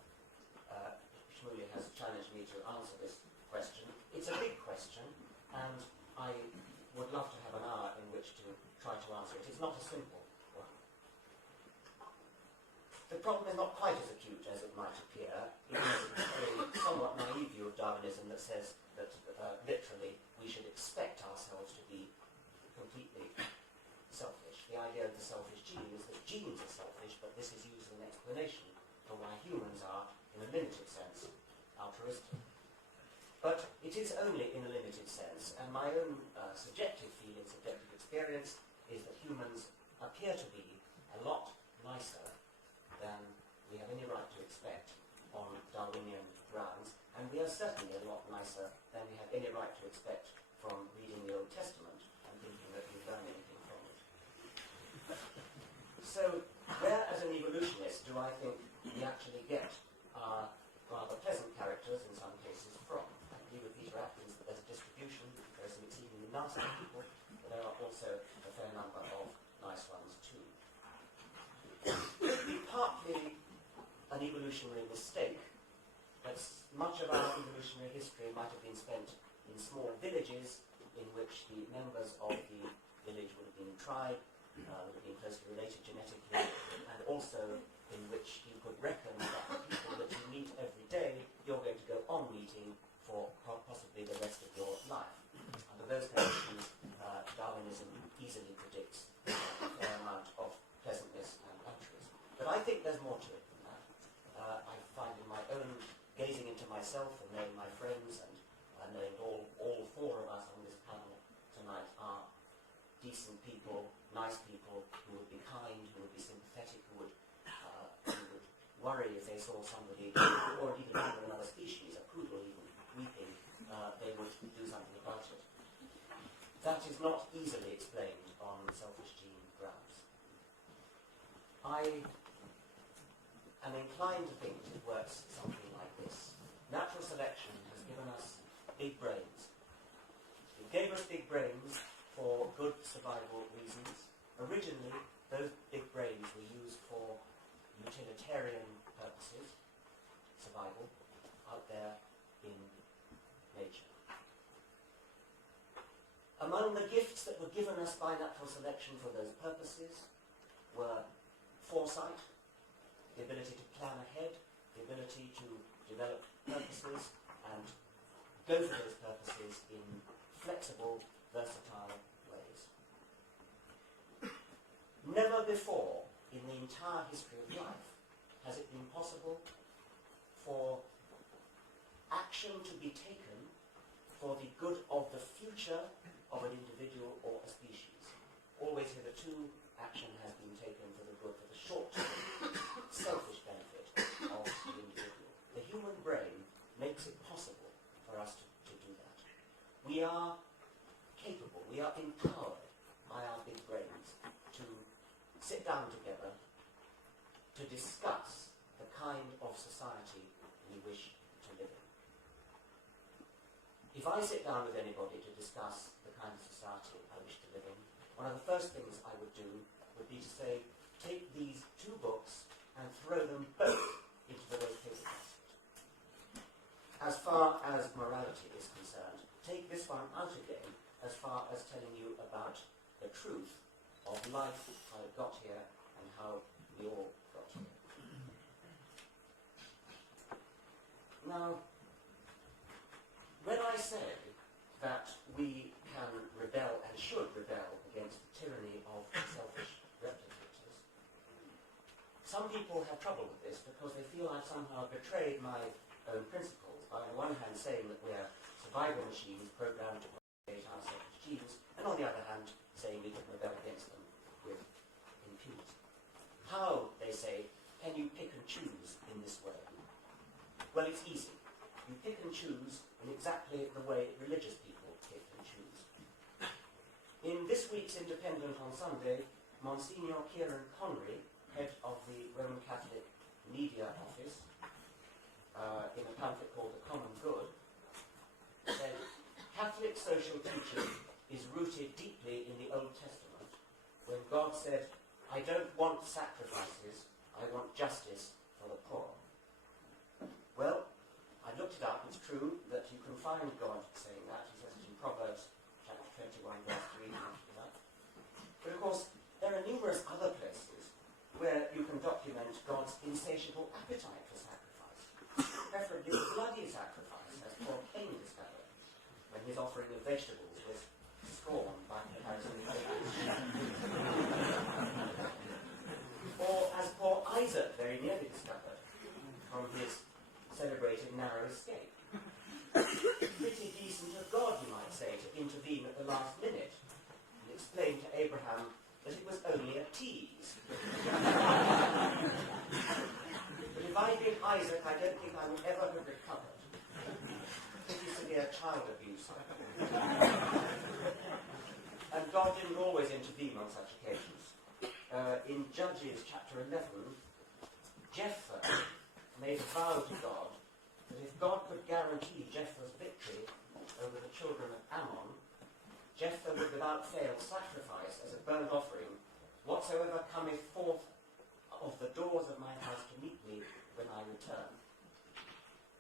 Shmuley has challenged me to answer this question. It's a big question, and I would love to have an hour in which to try to answer it. It's not a simple one. The problem is not quite as acute as it might appear. It is a somewhat naive view of Darwinism that says that literally we should expect ourselves to be completely selfish. The idea of the selfish gene is that genes are selfish, but this is used as an explanation for why humans are, in a limited sense, altruistic. But it is only in a limited sense, and my own subjective feeling, subjective experience, is that humans appear to be a lot nicer than we have any right to expect on Darwinian grounds, and we are certainly a lot nicer than we have any right to expect from reading the Old Testament. So, where as an evolutionist do I think we actually get our rather pleasant characters in some cases from? I agree with Peter Atkins that there's a distribution, there are some exceedingly nasty people, but there are also a fair number of nice ones too. It could be partly an evolutionary mistake, but much of our evolutionary history might have been spent in small villages in which the members of the village would have been tribe, would have been closely related genetically, and also in which you could reckon that the people that you meet every day, you're going to go on meeting for possibly the rest of your life. Under those conditions, Darwinism easily predicts a fair amount of pleasantness and altruism. But I think there's more to it than that. I find in my own gazing into myself and knowing my friends and knowing all four of us on this panel tonight are decent people, nice people who would be kind, who would be sympathetic, who would worry if they saw somebody, or even another species, a poodle even, weeping, they would do something about it. That is not easily explained on selfish gene grounds. I am inclined to think it works something like this. Natural selection has given us big brains. It gave us big brains for good survival reasons. Originally, those big brains were used for utilitarian purposes, survival, out there in nature. Among the gifts that were given us by natural selection for those purposes were foresight, the ability to plan ahead, the ability to develop purposes and go for those purposes in flexible, versatile ways. Never before in the entire history of life has it been possible for action to be taken for the good of the future of an individual or a species. Always hitherto, action has been taken for the good, for the short-term, selfish benefit of the individual. The human brain makes it possible for us to do that. We are capable, we are empowered by our big brains to sit down together to discuss the kind of society we wish to live in. If I sit down with anybody to discuss the kind of society I wish to live in, one of the first things I would do would be to say, take these two books and throw them both into the waste paper basket. As far as morality is concerned, take this one out again as far as telling you about the truth of life, how it got here, and how we all got here. Now, when I say that we can rebel and should rebel against the tyranny of selfish replicators, some people have trouble with this because they feel I've somehow betrayed my own principles by on the one hand saying that we're survival machines programmed to propagate our selfish genes, and on the other hand saying we can rebel against them with impunity. How, they say, can you pick and choose in this way? Well, it's easy. You pick and choose in exactly the way religious people pick and choose. In this week's Independent on Sunday, Monsignor Kieran Connery, head of the Roman Catholic Media Office, in a pamphlet called The Common Good, said, Catholic social teaching is rooted deeply in the Old Testament, when God said, I don't want sacrifices, I want justice for the poor. Well, I looked it up. It's true that you can find God saying that. He says it in Proverbs chapter 21, verse 3. But of course, there are numerous other places where you can document God's insatiable appetite for sacrifice, preferably bloody sacrifice, as poor Cain discovered when his offering of vegetables was scorned by comparison with Abel's sheep. Or as poor Isaac very nearly discovered from his celebrated narrow escape. Pretty decent of God, you might say, to intervene at the last minute and explain to Abraham that it was only a tease. But if I'd been Isaac, I don't think I would ever have recovered. Pretty severe child abuse. And God didn't always intervene on such occasions. in Judges chapter 11, Jephthah made a vow to God that if God could guarantee Jephthah's victory over the children of Ammon, Jephthah would without fail sacrifice as a burnt offering whatsoever cometh forth of the doors of my house to meet me when I return.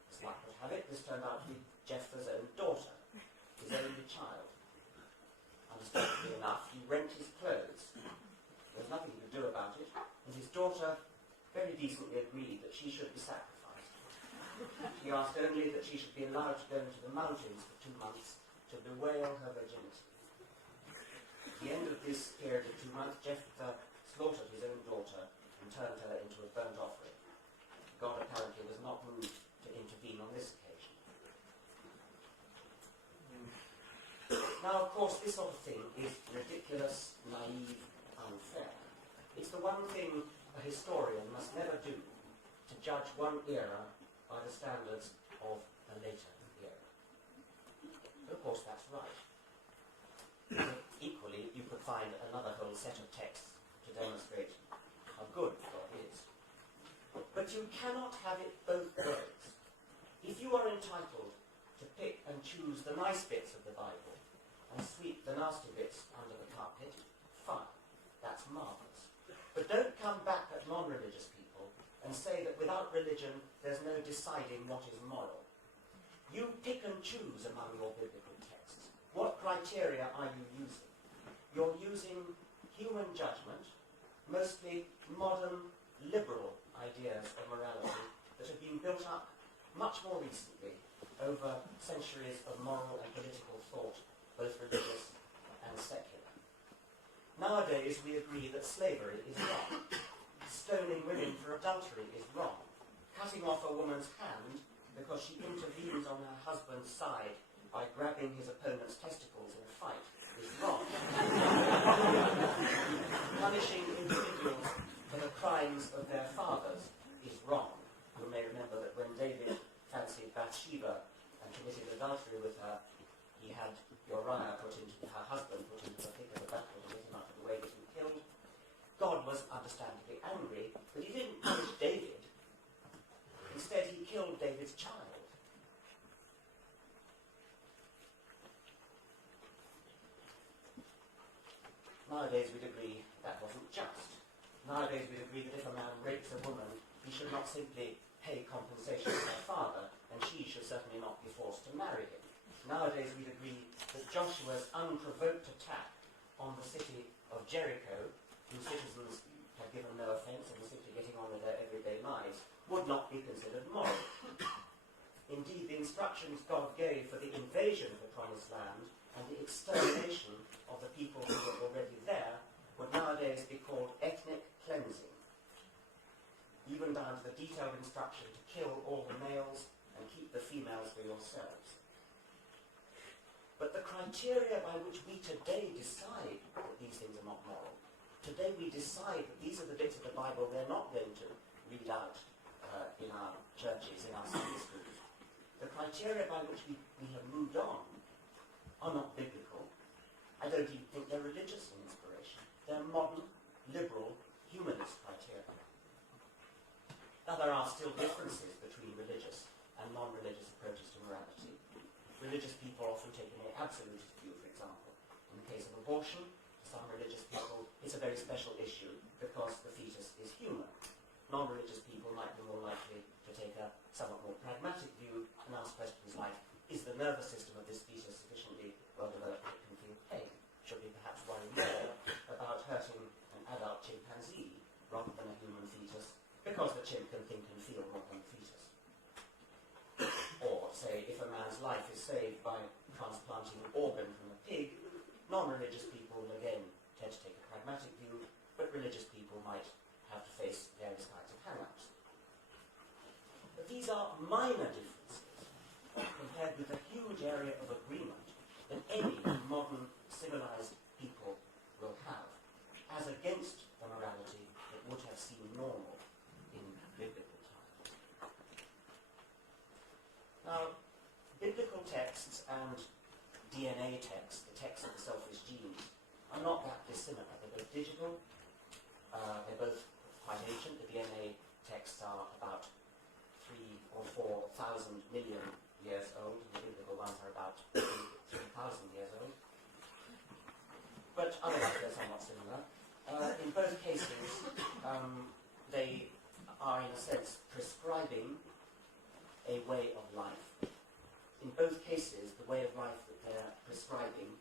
As luck would have it, this turned out to be Jephthah's own daughter, his only child. Understandably enough, he rent his clothes. There was nothing he could do about it, and his daughter very decently agreed that she should be sacrificed. She asked only that she should be allowed to go into the mountains for 2 months to bewail her virginity. At the end of this period of 2 months, Jephthah slaughtered his own daughter and turned her into a burnt offering. God apparently was not moved to intervene on this occasion. Now, of course, this sort of thing is ridiculous, naive, unfair. It's the one thing a historian must never do, to judge one era by the standards of a later era. Of course, that's right. Equally, you could find another whole set of texts to demonstrate how good God is. But you cannot have it both ways. If you are entitled to pick and choose the nice bits of the Bible and sweep the nasty bits under the carpet, fine, that's marvellous. But don't come back at non-religious people and say that without religion there's no deciding what is moral. You pick and choose among your biblical texts. What criteria are you using? You're using human judgment, mostly modern liberal ideas of morality that have been built up much more recently over centuries of moral and political thought, both religious and secular. Nowadays we agree that slavery is wrong. Stoning women for adultery is wrong. Cutting off a woman's hand because she intervenes on her husband's side by grabbing his opponent's testicles in a fight is wrong. Punishing individuals for the crimes of their fathers is wrong. You may remember that when David fancied Bathsheba and committed adultery with her, he had Uriah her husband put into the thick of the battle to get him out of the way, get him killed. God was understandably angry, but he didn't punish David. Instead, he killed David's child. Nowadays, we'd agree that wasn't just. Nowadays, we'd agree that if a man rapes a woman, he should not simply pay compensation to her father, and she should certainly not be forced to marry him. Nowadays, we'd agree that Joshua's unprovoked attack on the city of Jericho, whose citizens had given no offence and were simply getting on with their everyday lives, would not be considered moral. Indeed, the instructions God gave for the invasion of the Promised Land and the extermination of the people who were already there would nowadays be called ethnic cleansing, even down to the detailed instruction to kill all the males and keep the females for yourselves. But the criteria by which we today decide that these things are not moral, today we decide that these are the bits of the Bible we're not going to read out in our churches, in our Sunday schools. The criteria by which we have moved on are not biblical. I don't even think they're religious in inspiration. They're modern, liberal, humanist criteria. Now there are still differences between religious and non-religious approaches to morality. Religious people often take an absolutist view, for example. In the case of abortion, to some religious people, it's a very special issue because the fetus is human. Non-religious people might be more likely to take a somewhat more pragmatic view and ask questions like, is the nervous system of this fetus sufficiently well developed that it can feel pain? Should we perhaps worry more about hurting an adult chimpanzee rather than a human fetus because the chimp can think and feel more than the fetus? Or, say, if a man's life is saved by transplanting an organ from a pig, non-religious people will again tend to take a pragmatic view, but religious people might have to face various kinds of hang-ups. But these are minor differences compared with the huge area of agreement that any modern civilized people will have, as against the morality that would have seemed normal in biblical times. Now, biblical texts and DNA texts, the texts of the selfish genes, are not that dissimilar. They're both digital, They're both quite ancient. The DNA texts are about 3,000 or 4,000 million years old, and the biblical ones are about 3,000 years old. But otherwise they're somewhat similar. In both cases, they are in a sense prescribing a way of life. In both cases, the way of life that they're prescribing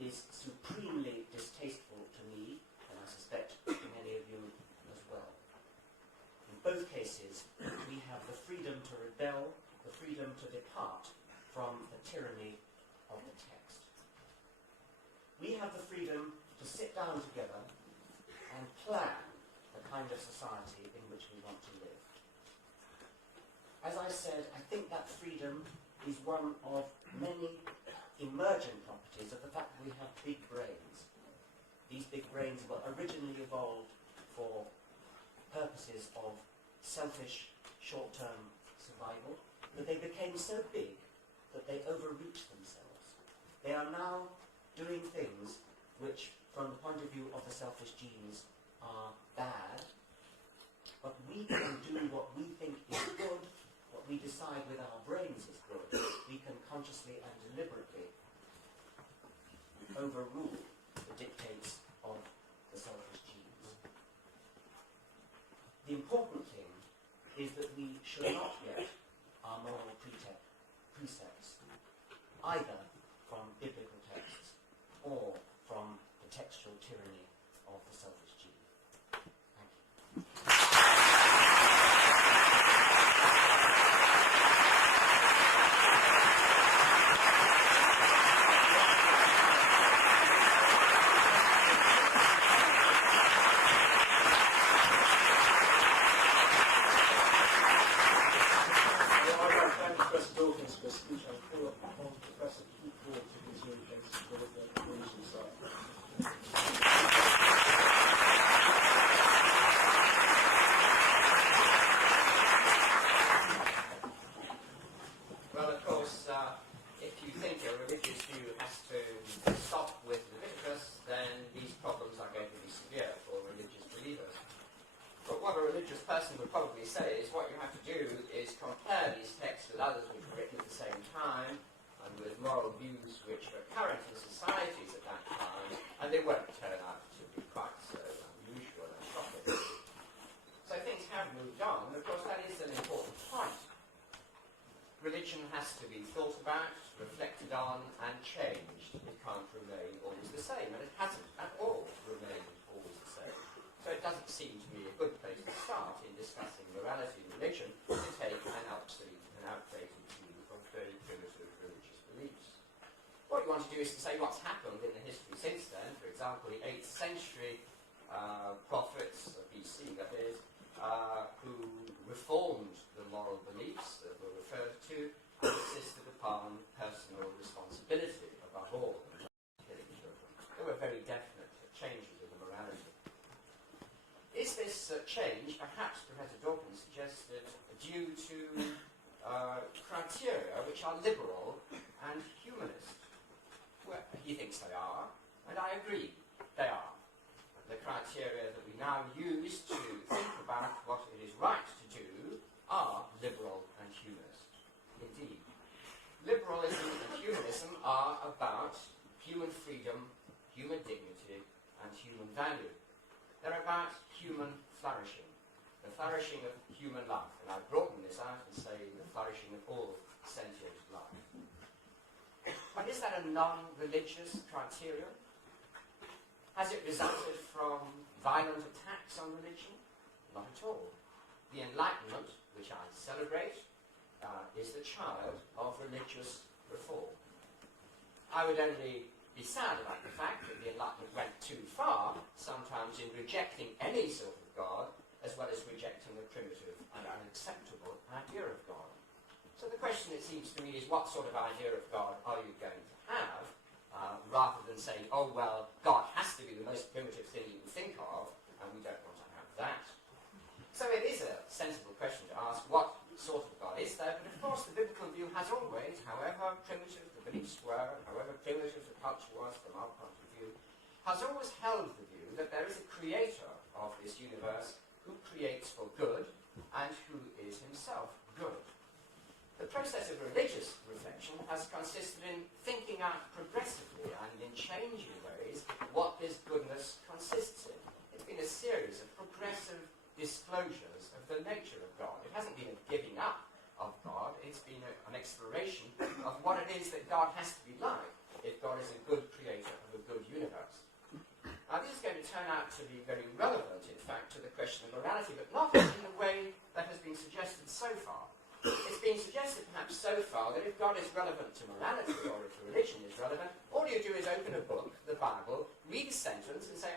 is supremely distasteful to me, and I suspect to many of you as well. In both cases, we have the freedom to rebel, the freedom to depart from the tyranny of the text. We have the freedom to sit down together and plan the kind of society in which we want to live. As I said, I think that freedom is one of many emergent properties of the fact that we have big brains. These big brains were originally evolved for purposes of selfish, short-term survival, but they became so big that they overreached themselves. They are now doing things which, from the point of view of the selfish genes, are bad, but we can do what we think is good, what we decide with our brains is good. We can consciously and deliberately overrule the dictates of the selfish genes. The important thing is that we should not get our moral precepts either from biblical texts or from the textual tyranny of the selfish gene. Thank you. Professor Dawkins for a speech. I call upon Professor Keith Ward to continue cases for the Commission side. Well, of course, if you think a religious view has to stop with Leviticus, then these problems are going to be severe for religious believers. But what a religious person would probably say is what you have to do is compare these texts with others which were written at the same time, and with moral views which were current in societies at that time, and they won't turn out to be quite so unusual and shocking. So things have moved on, and of course that is an important point. Religion has to be thought about, reflected on, and changed. It can't remain always the same, and it hasn't at all remained always the same. So it doesn't seem to me a good place to start in discussing morality and religion to take an obsolete and outdated view of very primitive religious beliefs. What you want to do is to say what's happened in the history since then. For example, the 8th century prophets, BC that is, who reformed the moral beliefs that were referred to and insisted upon personal responsibility above all and killing children. There were very definite changes in the morality. Is this change, perhaps Professor Dawkins suggested, due to criteria which are liberal and humanist? Well, he thinks they are, and I agree, they are. The criteria that we now use to think about what it is right to do are liberal and humanist. Indeed. Liberalism and humanism are about human freedom, human dignity, and human value. They're about human flourishing, the flourishing of human life. And I broaden this out and say the flourishing of all sentient life. But is that a non-religious criterion? Has it resulted from violent attacks on religion? Not at all. The Enlightenment, which I celebrate, is the child of religious reform. I would only be sad about the fact that the Enlightenment went too far, sometimes in rejecting any sort of God, as well as rejecting the primitive and unacceptable idea of God. So the question, it seems to me, is what sort of idea of God are you going to have, rather than saying, oh, well, God has to be the most primitive thing you can think of, and we don't want to have that. So it is a sensible question to ask, what sort of God is there? But of course, the biblical view has always, however primitive the beliefs were, however primitive the culture was from our point of view, has always held the view that there is a creator of this universe who creates for good and who is himself good. The process of religious reflection has consisted in thinking out progressively and in changing ways what this goodness consists in. It's been a series of progressive disclosures of the nature of God. It hasn't been a giving up of God, it's been an exploration of what it is that God has to be like if God is a good creator of a good universe. Now this is going to turn out to be very relevant, in fact, to the question of morality, but not in the way that has been suggested so far. It's been suggested perhaps so far that if God is relevant to morality or if religion is relevant, all you do is open a book, the Bible, read a sentence and say,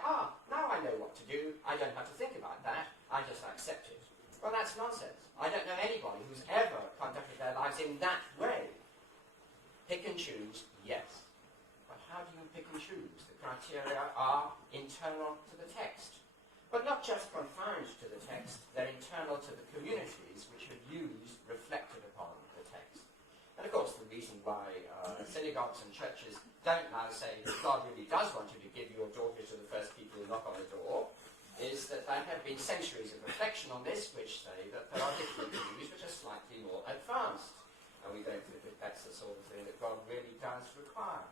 now I know what to do, I don't have to think about that, I just accept it. Well, that's nonsense. I don't know anybody who's ever conducted their lives in that way. Pick and choose, yes. But how do you pick and choose? The criteria are internal to the text. But not just confined to the text, they're internal to the communities which have used, reflected upon the text. And of course the reason why synagogues and churches don't now say that God really does want you to give your daughter to the first people who knock on the door is that there have been centuries of reflection on this which say that there are different views which are slightly more advanced. And we don't think that that's the sort of thing that God really does require.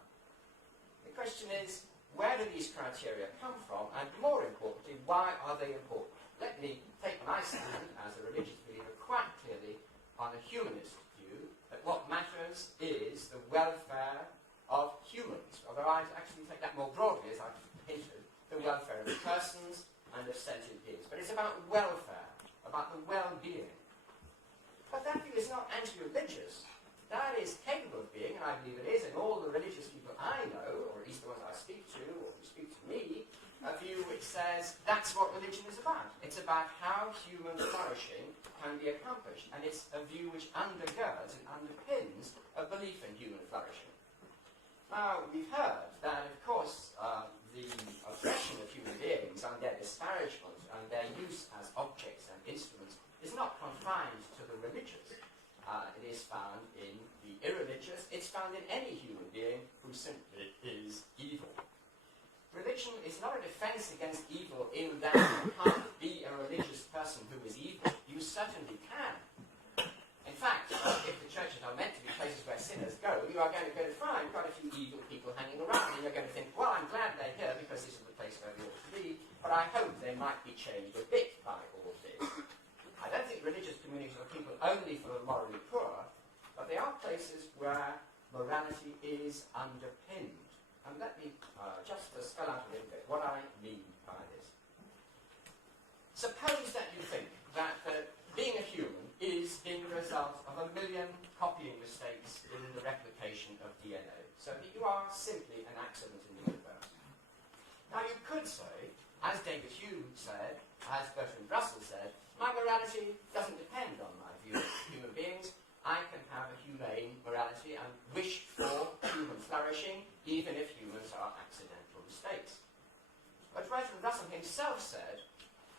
The question is, where do these criteria come from, and more importantly, why are they important? Let me take my stand as a religious believer quite clearly on a humanist view that what matters is the welfare of humans, although I actually take that more broadly, as I've hinted, the welfare of persons and of sentient beings. But it's about welfare, about the well-being. But that view is not anti-religious. That is capable of being, and I believe it is, and all the religious people I know, or at least the ones I speak to, or who speak to me, a view which says that's what religion is about. It's about how human flourishing can be accomplished, and it's a view which undergirds and underpins a belief in human flourishing. Now, we've heard that, of course, the oppression of human beings and their disparagement and their use as objects and instruments is not confined to the religious. It is found in the irreligious. It's found in any human being who simply is evil. Religion is not a defense against evil in that you can't be a religious person who is evil. You certainly can. In fact, if the churches are meant to be places where sinners go, you are going to find quite a few evil people hanging around, and you're going to think, well, I'm glad they're here because this is the place where we ought to be, but I hope they might be changed a bit by all this. I don't think religious communities are people only for the morally poor, but they are places where morality is underpinned. And let me just spell out a little bit what I mean by this. Suppose that you think that being a human is being the result of 1 million copying mistakes in the replication of DNA, so that you are simply an accident in the universe. Now you could say, as David Hume said, as Bertrand Russell said, my morality doesn't depend on my view of human beings. I can have a humane morality and wish for human flourishing, even if humans are accidental mistakes. But Bertrand Russell himself said,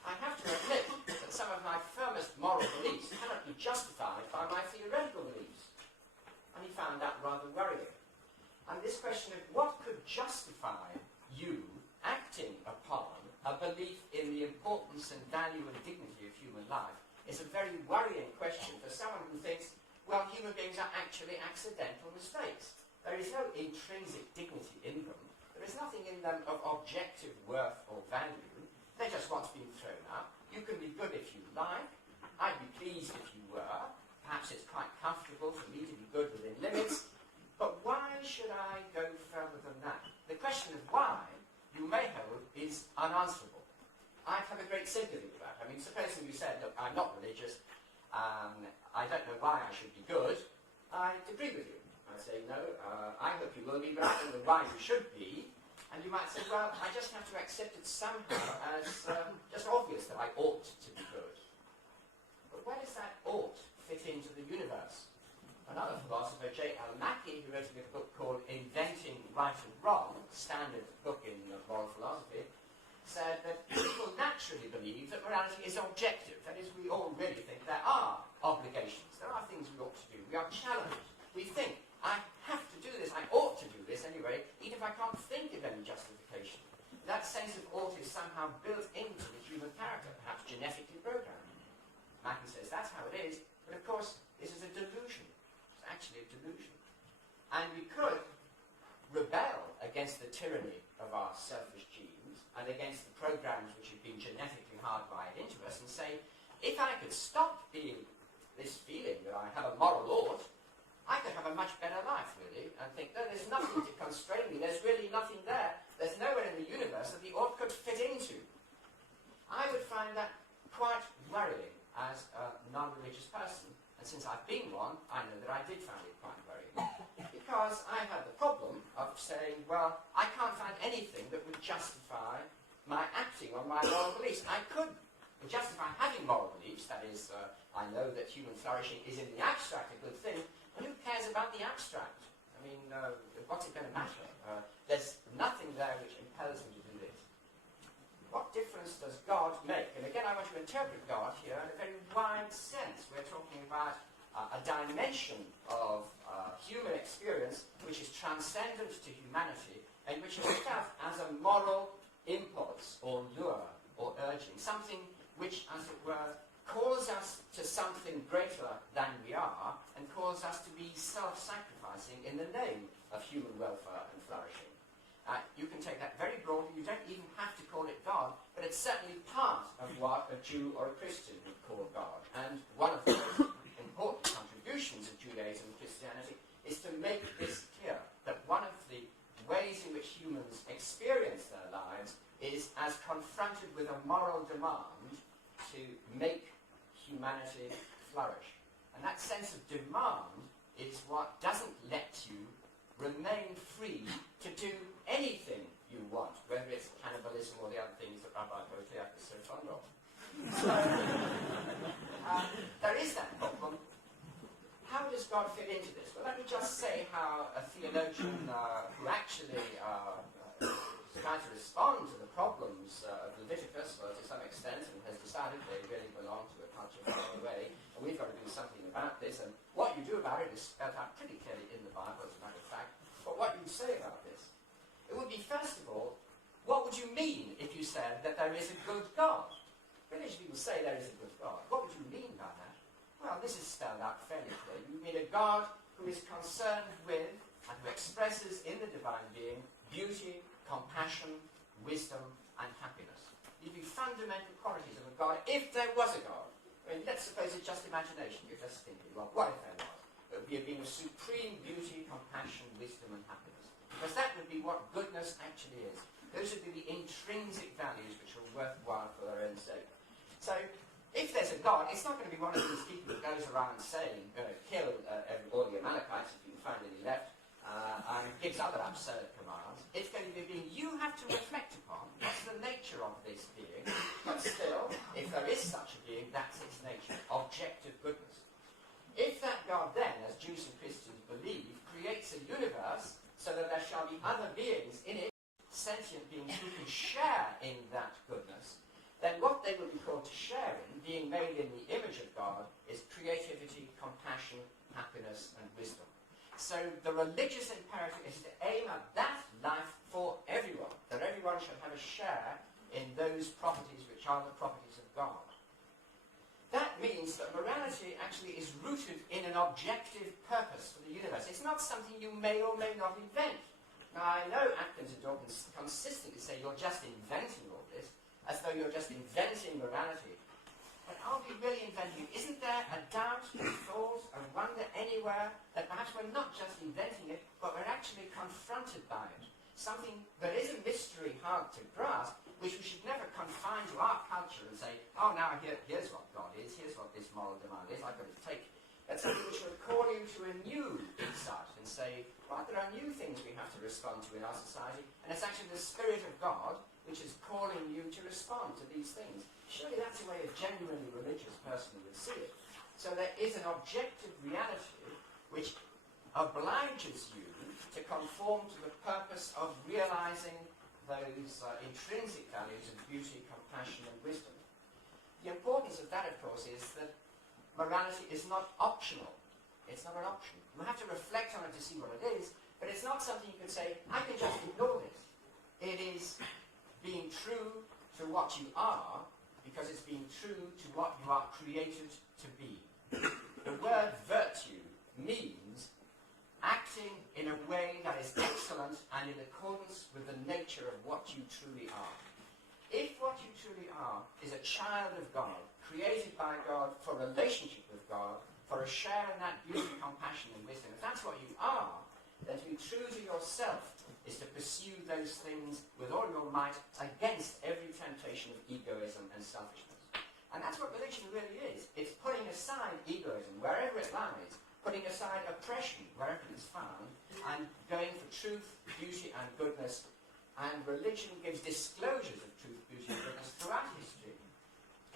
I have to admit that some of my firmest moral beliefs cannot be justified by my theoretical beliefs. And he found that rather worrying. And this question of what could justify you acting upon a belief in the importance and value and dignity of human life is a very worrying question for someone who thinks, well, human beings are actually accidental mistakes. There is no intrinsic dignity in them. There is nothing in them of objective worth or value. They're just what's been thrown up. You can be good if you like. I'd be pleased if you were. Perhaps it's quite comfortable for me to be good within limits. But why should I go further than that? The question of why, you may hold, is unanswerable. I have a great sympathy with that. I mean, supposing you said, look, I'm not religious, I don't know why I should be good, I'd agree with you. I'd say, no, I hope you will be, but I don't know why you should be. And you might say, well, I just have to accept it somehow as just obvious that I ought to be good. But where does that ought fit into the universe? Another philosopher, J.L. Mackie, who wrote a little book called Inventing Right and Wrong, a standard book in moral philosophy, said that people naturally believe that morality is objective. That is, we all really think there are obligations. There are things we ought to do. We are challenged. We think, I have to do this, I ought to do this anyway, even if I can't think of any justification. that sense of ought is somehow built into the human character, perhaps genetically programmed. Mackie says that's how it is, but of course this is a delusion. It's actually a delusion. And we could rebel against the tyranny of our selfish genes and against the programs which have been genetically hardwired into us and say, if I could stop being this feeling that I have a moral ought, I could have a much better life, really, and think, no, there's nothing to constrain me, there's really nothing there, there's nowhere in the universe that the ought could fit into. I would find that quite worrying as a non-religious person, and since I've been one, I know that I did find it quite worrying. Because I had the problem of saying, well, I can't find anything that would justify my acting on my moral beliefs. I could justify having moral beliefs, that is, I know that human flourishing is in the abstract a good thing, but who cares about the abstract? I mean, what's it going to matter? There's nothing there which impels me to do this. What difference does God make? And again, I want to interpret God here in a very wide sense. We're talking about a dimension of human experience which is transcendent to humanity and which is felt as a moral impulse or lure or urging, something which, as it were, calls us to something greater than we are and calls us to be self-sacrificing in the name of human welfare and flourishing. You can take that very broadly. You don't even have to call it God, but it's certainly part of what a Jew or a Christian would call God. And one of the most important contributions of Judaism and Christianity is to make this clear, that one of the ways in which humans experience their lives is as confronted with a moral demand to make humanity flourish. And that sense of demand is what doesn't let you remain free to do anything you want, whether it's cannibalism or the other things that Rabbi Boteach is so fond of. So, there is that problem. How does God fit into this? Well, let me just say how a theologian who actually tried to respond to the problems of Leviticus, well, to some extent, and has decided they really belong to a culture far away, and we've got to do something about this, and what you do about it is spelled out pretty clearly in the Bible, as a matter of fact. But what do you say about this? It would be, first of all, what would you mean if you said that there is a good God? Religious people say there is a good God. What would you mean by that? Well, this is spelled out fairly clearly. You mean a God who is concerned with and who expresses in the divine being beauty, compassion, wisdom, and happiness. These would be fundamental qualities of a God if there was a God. I mean, let's suppose it's just imagination. You're just thinking, well, what if there was? It would be a being of supreme beauty, compassion, wisdom, and happiness. Because that would be what goodness actually is. Those would be the intrinsic values which are worthwhile for their own sake. So, if there's a God, it's not going to be one of these people that goes around saying, kill all the Amalekites if you can find any left, and gives other absurd commands. It's going to be a being you have to reflect upon. What's the nature of this being? But still, if there is such a being, that's its nature, objective goodness. If that God then, as Jews and Christians believe, creates a universe so that there shall be other beings in it, sentient beings who can share in that goodness, then what they will be called to share in, being made in the image of God, is creativity, compassion, happiness, and wisdom. So the religious imperative is to aim at that life for everyone, that everyone should have a share in those properties which are the properties of God. That means that morality actually is rooted in an objective purpose for the universe. It's not something you may or may not invent. Now, I know Atkins and Dawkins consistently say you're just inventing all this, as though you're just inventing morality. But are we really inventing it? Isn't there a doubt, a thought, a wonder anywhere that perhaps we're not just inventing it, but we're actually confronted by it? Something that is a mystery hard to grasp, which we should never confine to our culture and say, oh, now here's what God is, here's what this moral demand is, I've got to take it. That's something which would call you to a new insight and say, well, there are new things we have to respond to in our society, and it's actually the Spirit of God which is calling you to respond to these things. Surely that's the way a genuinely religious person would see it. So there is an objective reality which obliges you to conform to the purpose of realizing those intrinsic values of beauty, compassion, and wisdom. The importance of that, of course, is that morality is not optional. It's not an option. You have to reflect on it to see what it is, but it's not something you can say, I can just ignore this. It is true to what you are created to be. The word virtue means acting in a way that is excellent and in accordance with the nature of what you truly are. If what you truly are is a child of God, created by God for relationship with God, for a share in that beauty, compassion and wisdom, if that's what you are, then to be true to yourself is to pursue those things with all your might against every temptation of egoism and selfishness. And that's what religion really is. It's putting aside egoism wherever it lies, putting aside oppression wherever it's found, and going for truth, beauty and goodness. And religion gives disclosures of truth, beauty and goodness throughout history,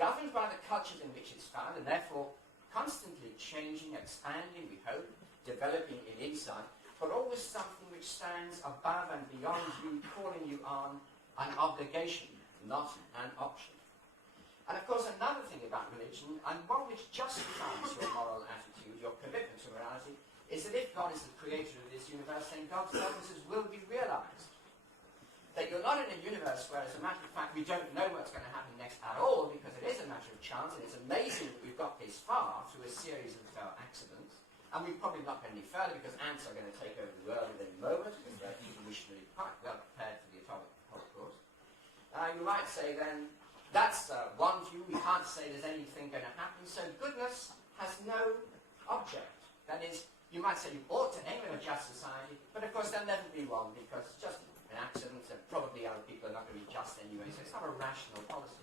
governed by the cultures in which it's found, and therefore constantly changing, expanding, we hope, developing in insight, but always something which stands above and beyond you, calling you on an obligation, not an option. And of course another thing about religion, and one which justifies your moral attitude, your commitment to morality, is that if God is the creator of this universe, then God's purposes will be realized. That you're not in a universe where, as a matter of fact, we don't know what's going to happen next at all, because it is a matter of chance, and it's amazing that we've got this far through a series of accidents. And we've probably not gone any further, because ants are going to take over the world at any moment, because they're evolutionarily quite well prepared for the atomic holocaust. You might say then, that's one view, we can't say there's anything going to happen, so goodness has no object. That is, you might say you ought to aim at a just society, but of course there'll never be one, because it's just an accident, and probably other people are not going to be just anyway, so it's not a rational policy.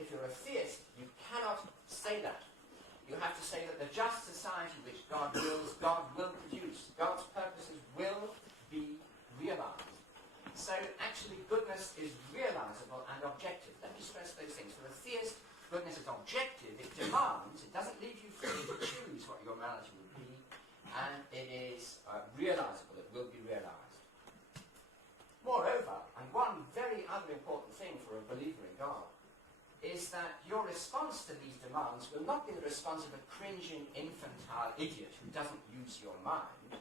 If you're a theist, you cannot say that. You have to say that the just society which God wills, God will produce. God's purposes will be realized. So actually goodness is realizable and objective. Let me stress those things. For a theist, goodness is objective. It demands, it doesn't leave you free to choose what your morality will be, and it is realizable, it will be realized. Moreover, and one very other important thing for a believer in God, is that your response to these demands will not be the response of a cringing, infantile idiot who doesn't use your mind.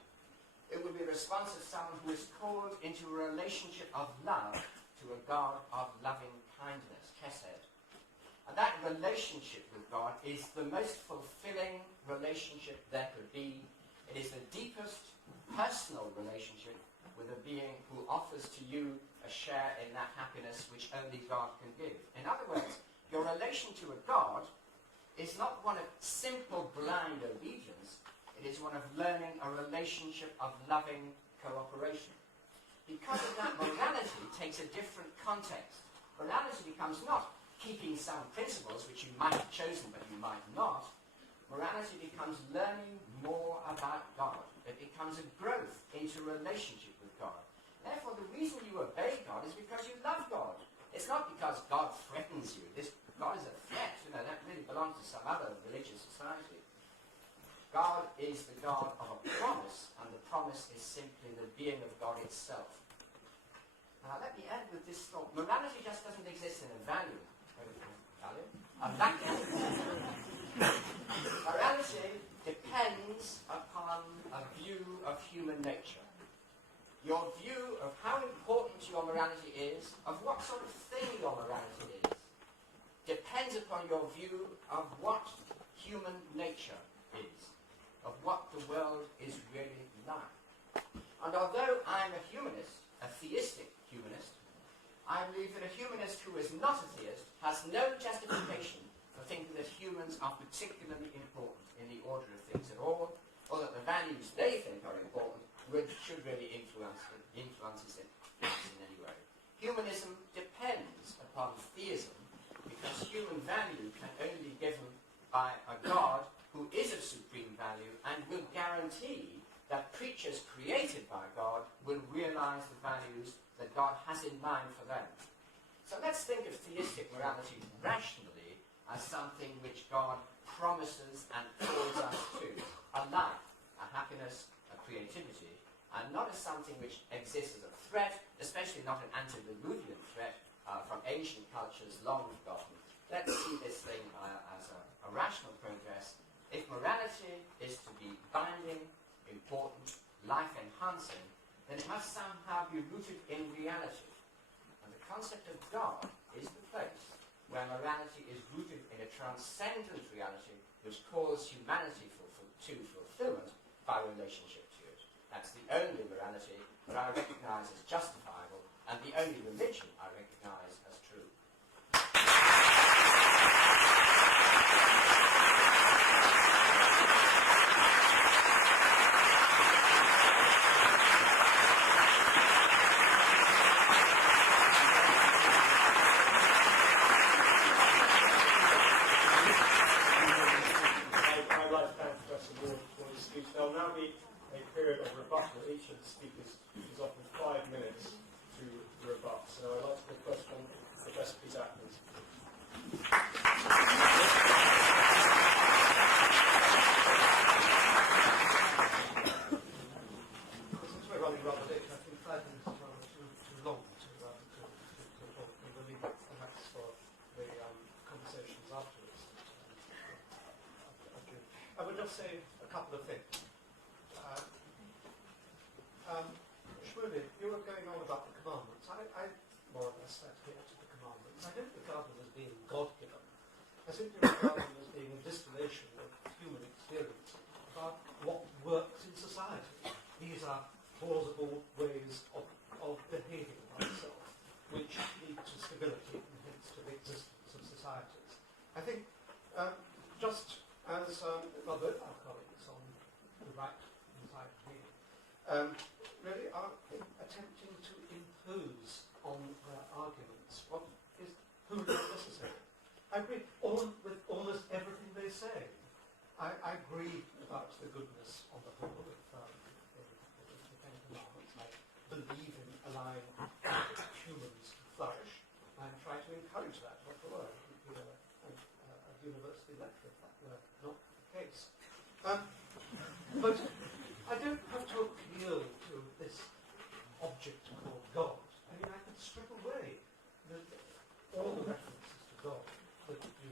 It will be a response of someone who is called into a relationship of love to a God of loving kindness, chesed. And that relationship with God is the most fulfilling relationship there could be. It is the deepest personal relationship with a being who offers to you a share in that happiness which only God can give. In other words, your relation to a God is not one of simple blind obedience. It is one of learning a relationship of loving cooperation. Because of that, morality takes a different context. Morality becomes not keeping some principles which you might have chosen but you might not. Morality becomes learning more about God. It becomes a growth into relationship with God. Therefore, the reason you obey God is because you love God. It's not because God threatens you. This God is a threat. That really belongs to some other religious society. God is the God of a promise, and the promise is simply the being of God itself. Now, let me end with this thought. Morality just doesn't exist in a value. A vacuum. Morality depends upon a view of human nature. Your view of how important your morality is, of what sort of thing your morality is, depends upon your view of what human nature is, of what the world is really like. And although I'm a humanist, a theistic humanist, I believe that a humanist who is not a theist has no justification for thinking that humans are particularly important in the order of things at all, or that the values they think are important should really influence it in any way. Humanism depends upon theism because human value can only be given by a God who is of supreme value and will guarantee that creatures created by God will realize the values that God has in mind for them. So let's think of theistic morality rationally as something which God promises and calls us to. A life, a happiness, a creativity, and not as something which exists as a threat, especially not an antediluvian threat from ancient cultures long forgotten. Let's see this thing as a rational progress. If morality is to be binding, important, life-enhancing, then it must somehow be rooted in reality. And the concept of God is the place where morality is rooted in a transcendent reality which calls humanity to fulfillment by relationship to it. That's the only morality that I recognise as justifiable, and the only religion I recognise as true. I'd like to thank Professor Ward for his speech. There'll now be a period of rebuttal. Each of the speakers is offered 5 minutes to rebut. So I'd like to put first on Professor Atkins. Since we're running rather late, I think 5 minutes is rather too long to talk. We will leave it perhaps for the conversations afterwards. I would just say a couple of things. Shmuley, you were going on about the commandments. I more or less adhere to the commandments. I don't regard them as being God-given. I simply regard them as being a distillation of human experience about what works in society. These are plausible ways of behaving oneself, which lead to stability and hence to the existence of societies. I think just as both our colleagues on the right side of me really are attempting to impose on their arguments what is wholly unnecessary. I agree with almost everything they say. I agree about the goodness on the whole of the Ten Commandments. I believe in allowing humans to flourish. I try to encourage that. After all, I would be a university lecturer if that were not the case. But I don't have to appeal to this object called God. I mean, I could strip away all the references to God that you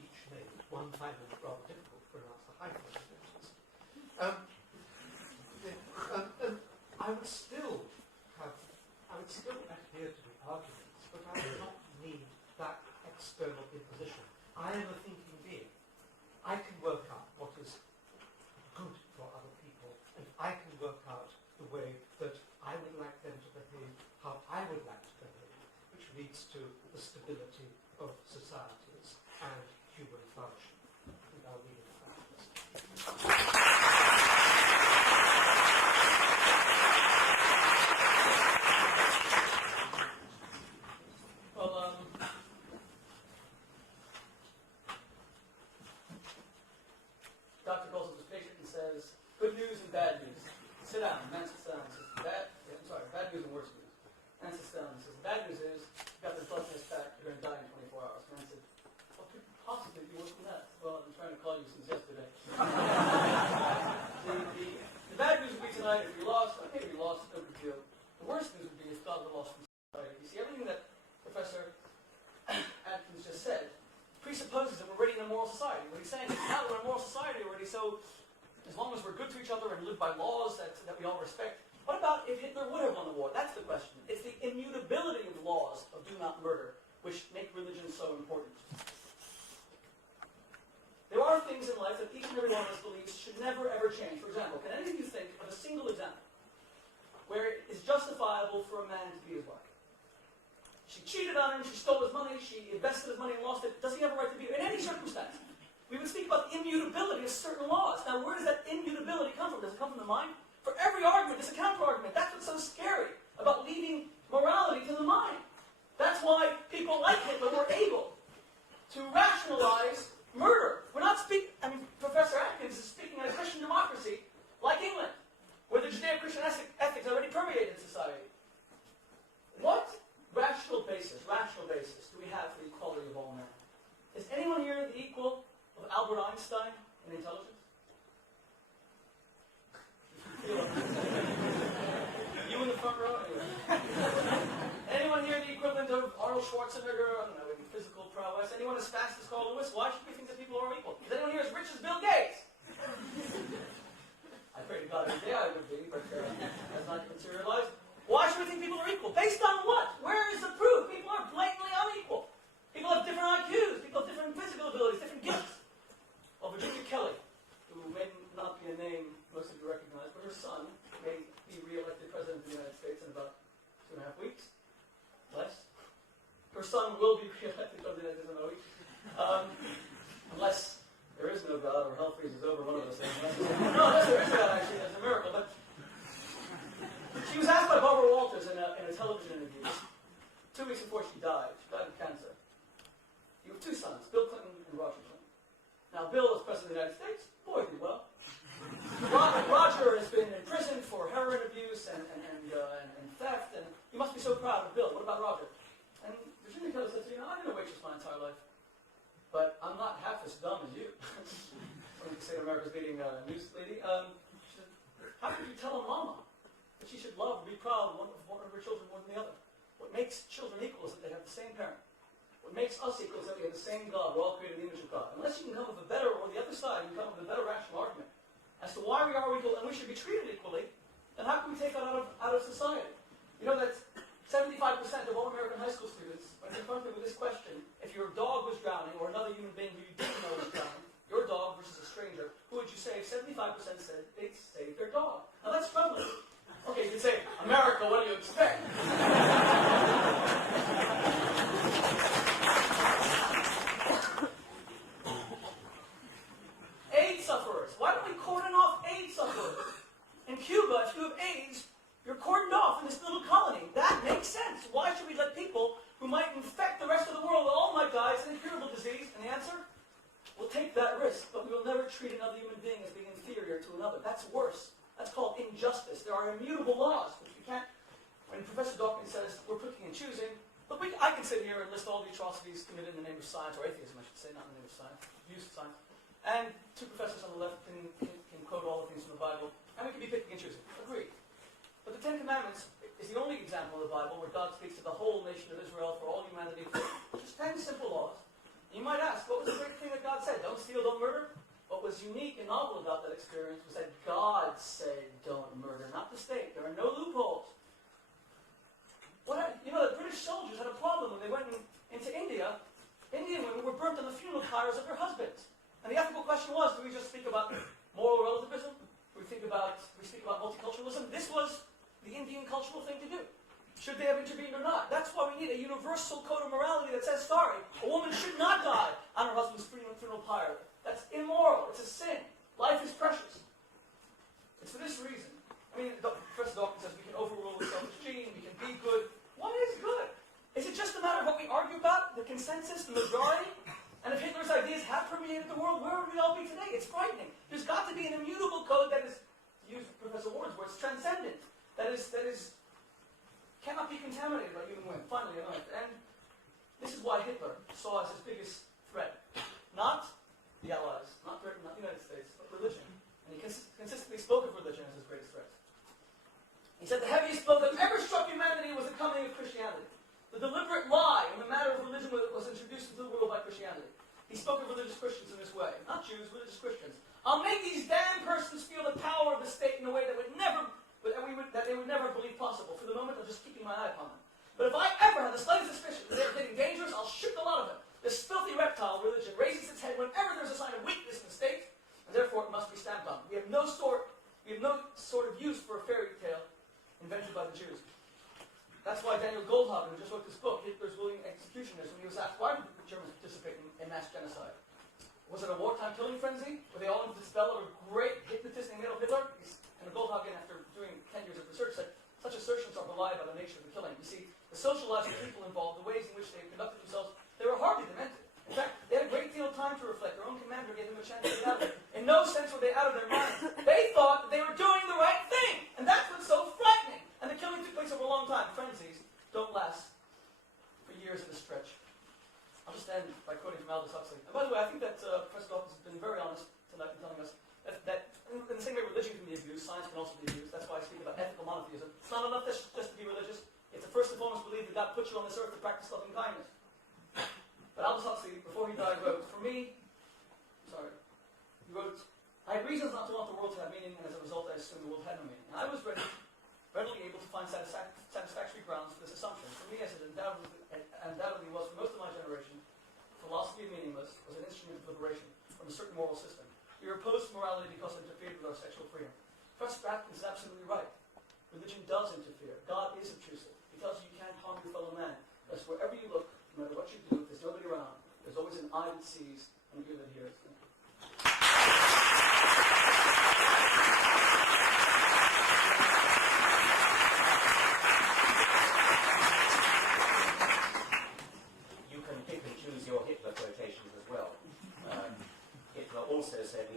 each made. One find it rather difficult to pronounce the hyphen letters. And I would still adhere to the arguments, but I would not need that external imposition. I am a thinking being. I can work out what is good for other people, and I can work out the way that I would like them to behave, how I would like to behave, which leads to the stability of societies and human flourishing. And I'll leave it at that. Doctor calls up his patient and says, good news and bad news. Sit down. Man sits down and says, bad news and worse news. Man sits down and says, the bad news is, you got this blood test back, you're going to die in 24 hours. Man said, what could possibly be worse than that? Well, I've been trying to call you since yesterday. the bad news would be tonight if you lost. I think if you lost, no big deal. The worst news would be if God were lost from society. You see, everything that Professor Atkins just said presupposes that we're already in a moral society. What he's saying is, now we're in a moral society already, so as long as we're good to each other and live by laws that we all respect. What about if Hitler would have won the war? That's the question. It's the immutability of the laws of do not murder which make religion so important. There are things in life that each and every one of us believes should never ever change. For example, can any of you think of a single example where it is justifiable for a man to beat his wife? She cheated on him, she stole his money, she invested his money and lost it. Does he have a right to beat her? In any circumstance. We would speak about the immutability of certain laws. Now, where does that immutability come from? Does it come from the mind? For every argument, there's a counter-argument. That's what's so scary about leaving morality to the mind. That's why people like Hitler were able to rationalize murder. We're not speaking, Professor Atkins is speaking in a Christian democracy like England, where the Judeo-Christian ethics already permeated society. What rational basis do we have for the equality of all men? Is anyone here the equal of Albert Einstein in intelligence? You in the front row? Anyone here the equivalent of Arnold Schwarzenegger, I don't know, in physical prowess? Anyone as fast as Carl Lewis? Why should we think that people are equal? Is anyone here as rich as Bill Gates? I pray to God every day I would be, but has not materialized. Why should we think people are equal? Based on what? Where is the proof? People are blatantly unequal. People weeks. Bless. Her son will be re-elected over the next another week. Unless there is no God or hell freezes over, one of those things. No, unless there is a God, actually, that's a miracle. But she was asked by Barbara Walters in a television interview 2 weeks before she died. She died of cancer. You have two sons, Bill Clinton and Roger Clinton. Now, Bill was President of the United States. Boy, did well. Roger has been in prison for heroin abuse and theft, and you must be so proud of Bill. What about Roger? And Virginia Keller said to me, I've been a waitress my entire life, but I'm not half as dumb as you. When you say America's leading news lady, she said, how could you tell a mama that she should love and be proud of one of her children more than the other? What makes children equal is that they have the same parent. What makes us equal is that we have the same God. We're all created in the image of God. Unless you can come with a better, or the other side, you can come with a better rational argument as to why we are equal and we should be treated equally, then how can we take that out of society? You know that 75% of all American high school students, when confronted with this question, if your dog was drowning or another human being who you didn't know was drowning, your dog versus a stranger, who would you save? 75% said they'd save their dog. Now that's troubling. Okay, you can say, America, what do you expect? AIDS sufferers. Why don't we cordon off AIDS sufferers? In Cuba, if you have AIDS, you're cordoned off in this little colony. That makes sense. Why should we let people who might infect the rest of the world with all might die, it's an incurable disease? And the answer? We'll take that risk, but we will never treat another human being as being inferior to another. That's worse. That's called injustice. There are immutable laws, which we can't. When Professor Dawkins says we're picking and choosing, look, I can sit here and list all the atrocities committed in the name of science, or atheism, I should say, not in the name of science, use of science. And two professors on the left can quote all the things from the Bible, and we can be picking and choosing. Agreed. But the Ten Commandments is the only example of the Bible where God speaks to the whole nation of Israel for all humanity. Just 10 simple laws. You might ask, what was the great thing that God said? Don't steal, don't murder? What was unique and novel about that experience was that God said don't murder, not the state. There are no loopholes. The British soldiers had a problem when they went into India. Indian women were burnt on the funeral pyres of their husbands. And the ethical question was, do we just speak about moral relativism? Do we speak about multiculturalism? This was the Indian cultural thing to do. Should they have intervened or not? That's why we need a universal code of morality that says, sorry, a woman should not die on her husband's funeral pyre. That's immoral. It's a sin. Life is precious. It's for this reason. Professor Dawkins says we can overrule the selfish gene, we can be good. What is good? Is it just a matter of what we argue about, the consensus, the majority? And if Hitler's ideas have permeated the world, where would we all be today? It's frightening. There's got to be an immutable code that is, to use Professor Ward's words, transcendent. That is cannot be contaminated by human whim. Finally, and this is why Hitler saw as his biggest threat, not the Allies, not Britain, not the United States, but religion. And he consistently spoke of religion as his greatest threat. He said the heaviest blow that ever struck humanity was the coming of Christianity. The deliberate lie in the matter of religion was introduced into the world by Christianity. He spoke of religious Christians in this way. Not Jews, religious Christians. I'll make these damn persons feel the power of the state in a way that they would never believe possible. For the moment, I'm just keeping my eye upon them. But if I ever have the slightest suspicion that they're getting dangerous, I'll shoot the lot of them. This filthy reptile religion raises its head whenever there's a sign of weakness in the state, and therefore it must be stamped on. We have no sort of use for a fairy tale invented by the Jews. That's why Daniel Goldhagen, who just wrote this book, Hitler's Willing Executioners, when he was asked, why did the Germans participate in mass genocide? Was it a wartime killing frenzy? Were they all under the spell of a great hypnotism in Adolf Hitler? And Goldhagen, after doing 10 years of research, said, such assertions are belied by the nature of the killing. You see, the socializing people involved, the ways in which they conducted themselves, they were hardly demented. In fact, they had a great deal of time to reflect. Their own commander gave them a chance to get out of it. In no sense were they out of their minds. They thought that they were doing the right thing. And that's what's so frightening. And the killing took place over a long time. Frenzies don't last for years at a stretch. I'll just end by quoting from Aldous Huxley. And by the way, I think that Professor Dawkins has been very honest tonight in telling us that in the same way religion can be abused, science can also be abused. That's why I speak about ethical monotheism. It's not enough just to be religious. You have to first and foremost believe that God put you on this earth to practice loving kindness. But Aldous Huxley, before he died, wrote, he wrote, I have reasons not to want the world to have meaning, and as a result I assume the world had no meaning. And I was readily able to find satisfactory grounds for this assumption. For me, as it undoubtedly was for most of my generation, philosophy of meaningless was an instrument of liberation from a certain moral system. We were opposed to morality because it interfered with our sexual freedom. Professor Dawkins is absolutely right. Religion does interfere. God is obtrusive. He tells you you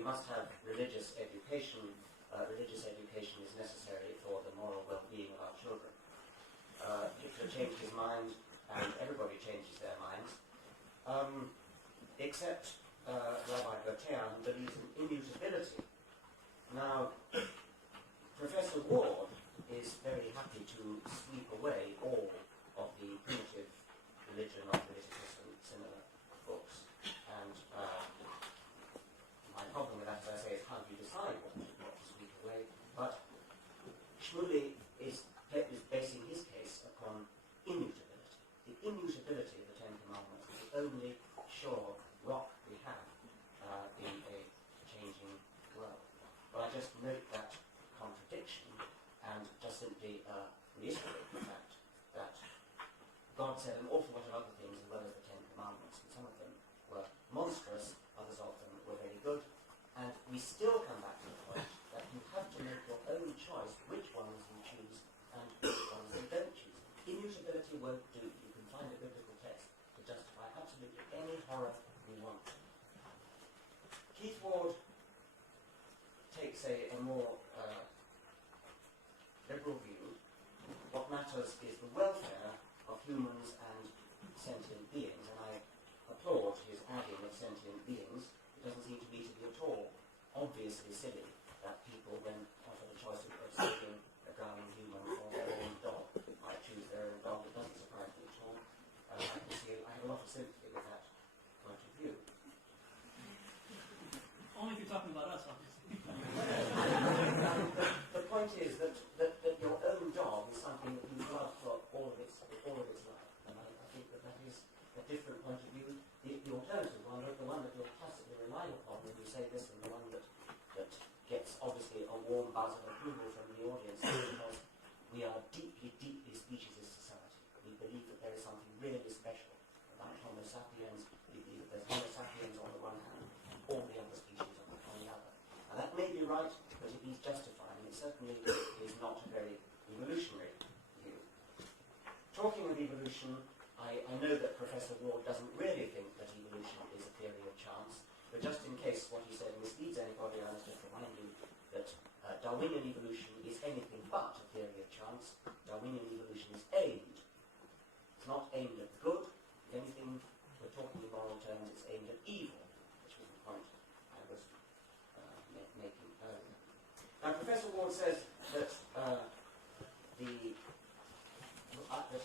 must have religious education. Religious education is necessary for the moral well-being of our children. Hitler changed his mind, and everybody changes their minds, except Rabbi Bertian believes in immutability. Now, Professor Ward is very happy to sweep away all of the primitive religion of Leviticus and similar books. And my problem with that, as I say, is how do you decide what to sweep away? But Shmuley is basing his case upon immutability. The immutability of the Ten Commandments is the only sure rock we have in a changing world. But I just note that contradiction and just simply reiterate the fact that God said an awful lot of other things as well as the Ten Commandments, and some of them were monstrous, others of them were very good, and we still come back to the point that you have to make your own choice which ones you choose and which ones you don't choose. Immutability won't do. You can find a biblical text to justify absolutely any horror you want. Keith Ward takes a more liberal view. What matters is the welfare of humans and sentient beings, and I applaud his adding of sentient beings. It doesn't seem to me to be at all obviously silly that people, when offered a choice of saving a drowning human or their own dog, might choose their own dog. It doesn't surprise me at all. I have a lot of sympathy with that point of view. Only if you're talking about us, obviously. The point is that your own dog is something that you love for all of its life, and I think that is a different point of view. The alternative one, the one that you're tacitly relying upon when you say this, and the one that gets obviously a warm buzz of approval from the audience, because we are deeply, deeply speciesist society. We believe that there is something really special about Homo sapiens. We believe that there's Homo sapiens on the one hand, and all the other species on the other. And that may be right, but it needs justifying. It certainly is not a very evolutionary view. Talking of evolution, I know that Professor Ward doesn't really think that evolution is a theory of chance, but just in case what he said misleads anybody, I must just remind you that Darwinian evolution is anything but a theory of chance. Darwinian evolution is aimed. It's not aimed at good. If anything, we're talking in moral terms, it's aimed at evil, which was the point I was making earlier. Now, Professor Ward says that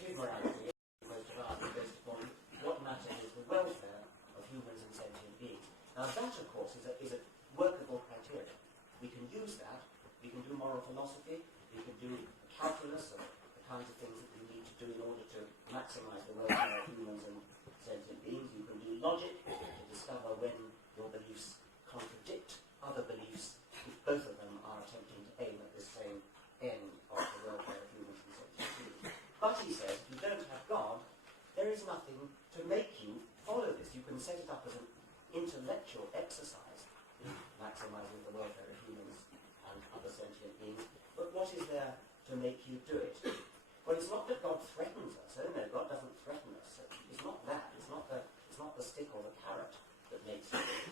his morality most of ours is based upon what matters is the welfare of humans and sentient beings. Now, that, of course, is a workable criteria. We can use that. We can do moral philosophy. We can do calculus of the kinds of things that we need to do in order to maximize the welfare of humans and sentient beings. You can do logic to discover when your beliefs contradict other beliefs, if both of them are attempting to aim at the same end of the welfare of humans and sentient beings. But he says, if you don't have God, there is nothing to make you follow this. You can set it up as an intellectual exercise in maximizing the welfare of humans and other sentient beings, but what is there to make you do it? Well, it's not that God threatens us. Oh no, God doesn't threaten us. It's not that. It's not the stick or the carrot that makes you do it.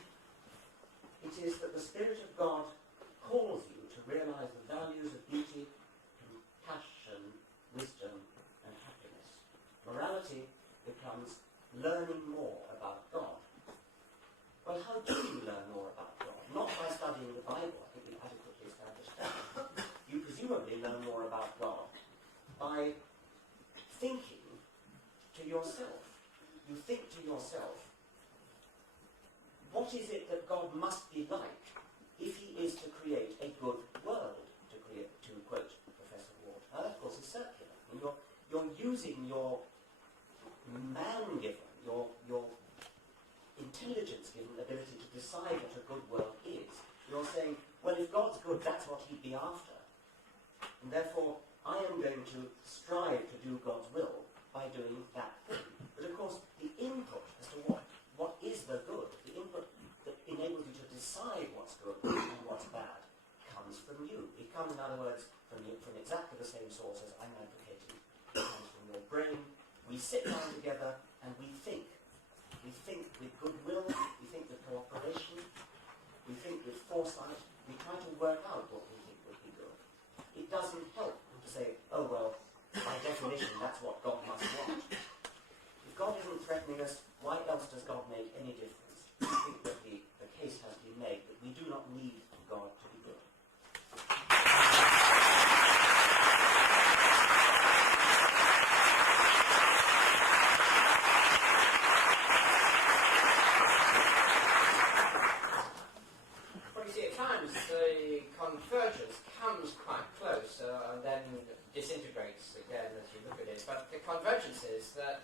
It is that the Spirit of God calls you to realize the values of beauty, compassion, wisdom, and happiness. Morality becomes learning more about God. Well, how do you learn more about God? Not by studying the Bible. I think we've adequately established that. You presumably learn more about God by thinking to yourself. You think to yourself, what is it that God must be like if he is to create a good world, to quote Professor Ward? Now, that, of course, is circular. And you're using your man-given, your intelligence-given ability to decide what a good world is. You're saying, well, if God's good, that's what he'd be after. And therefore, I am going to strive to do God's will by doing that thing. But of course, the input as to what is the good, the input that enables you to decide what's good and what's bad, comes from you. It comes, in other words, from exactly the same source as I'm advocating. It comes from your brain. We sit down together and we think. We think with goodwill, we think with cooperation, we we think with foresight, we try to work out what we think would be good. It doesn't help to say, oh well, by definition that's what God must want. If God isn't threatening us, why else does God make any difference? I think that the case has been made that we do not need God to be good. Well, you see, at times the convergence comes quite close and then disintegrates again as you look at it. But the convergence is that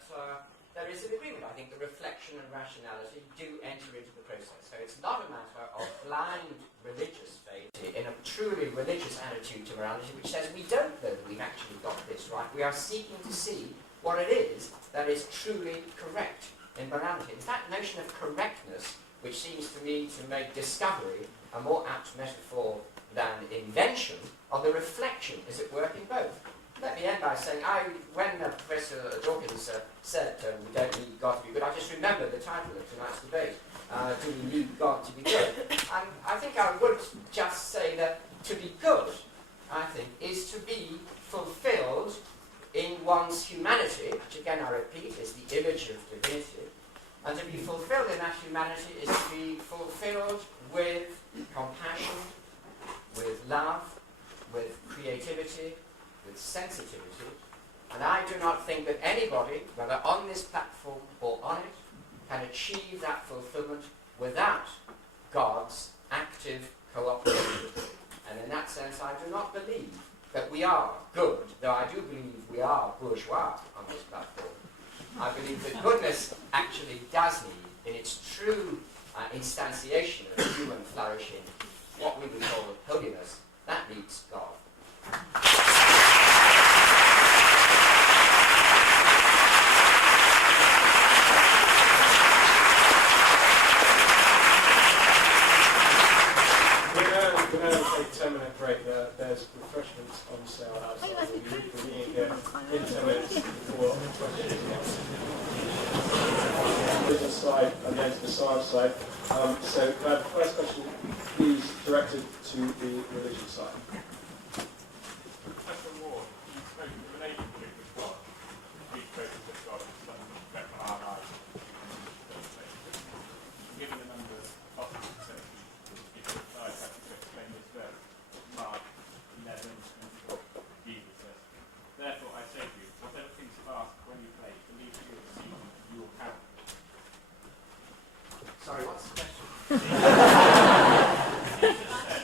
there is an agreement. I think the reflection and rationality do enter into the process. So it's not a matter of blind religious faith in a truly religious attitude to morality, which says we don't know that we've actually got this right. We are seeking to see what it is that is truly correct in morality. It's that notion of correctness which seems to me to make discovery a more apt metaphor than invention of the reflection is at work in both. Let me end by saying, when Professor Dawkins said we don't need God to be good, I just remembered the title of tonight's debate, Do We Need God to Be Good? And I think I would just say that to be good, I think, is to be fulfilled in one's humanity, which again I repeat is the image of divinity, and to be fulfilled in that humanity is to be fulfilled with compassion, with love, with creativity, with sensitivity. And I do not think that anybody, whether on this platform or on it, can achieve that fulfillment without God's active cooperation. And in that sense, I do not believe that we are good, though I do believe we are bourgeois on this platform. I believe that goodness actually does need, in its true instantiation of human flourishing, what we would call holiness. That needs God. We're going to take a 10-minute break. There's refreshments on sale outside. We'll be here in 10 minutes before questions. Religion side and then to the science side. So the first question, please, directed to the religion side. Professor Ward, you spoke of the relationship with God. You spoke with God as something we expect from our lives. Given the number of apostles and saints, if you decide how to explain this verse, Mark 11, 24, Jesus says, therefore I say to you, whatever things you ask when you pray, believe you will receive them, you will have them. Sorry, what's the question? Jesus says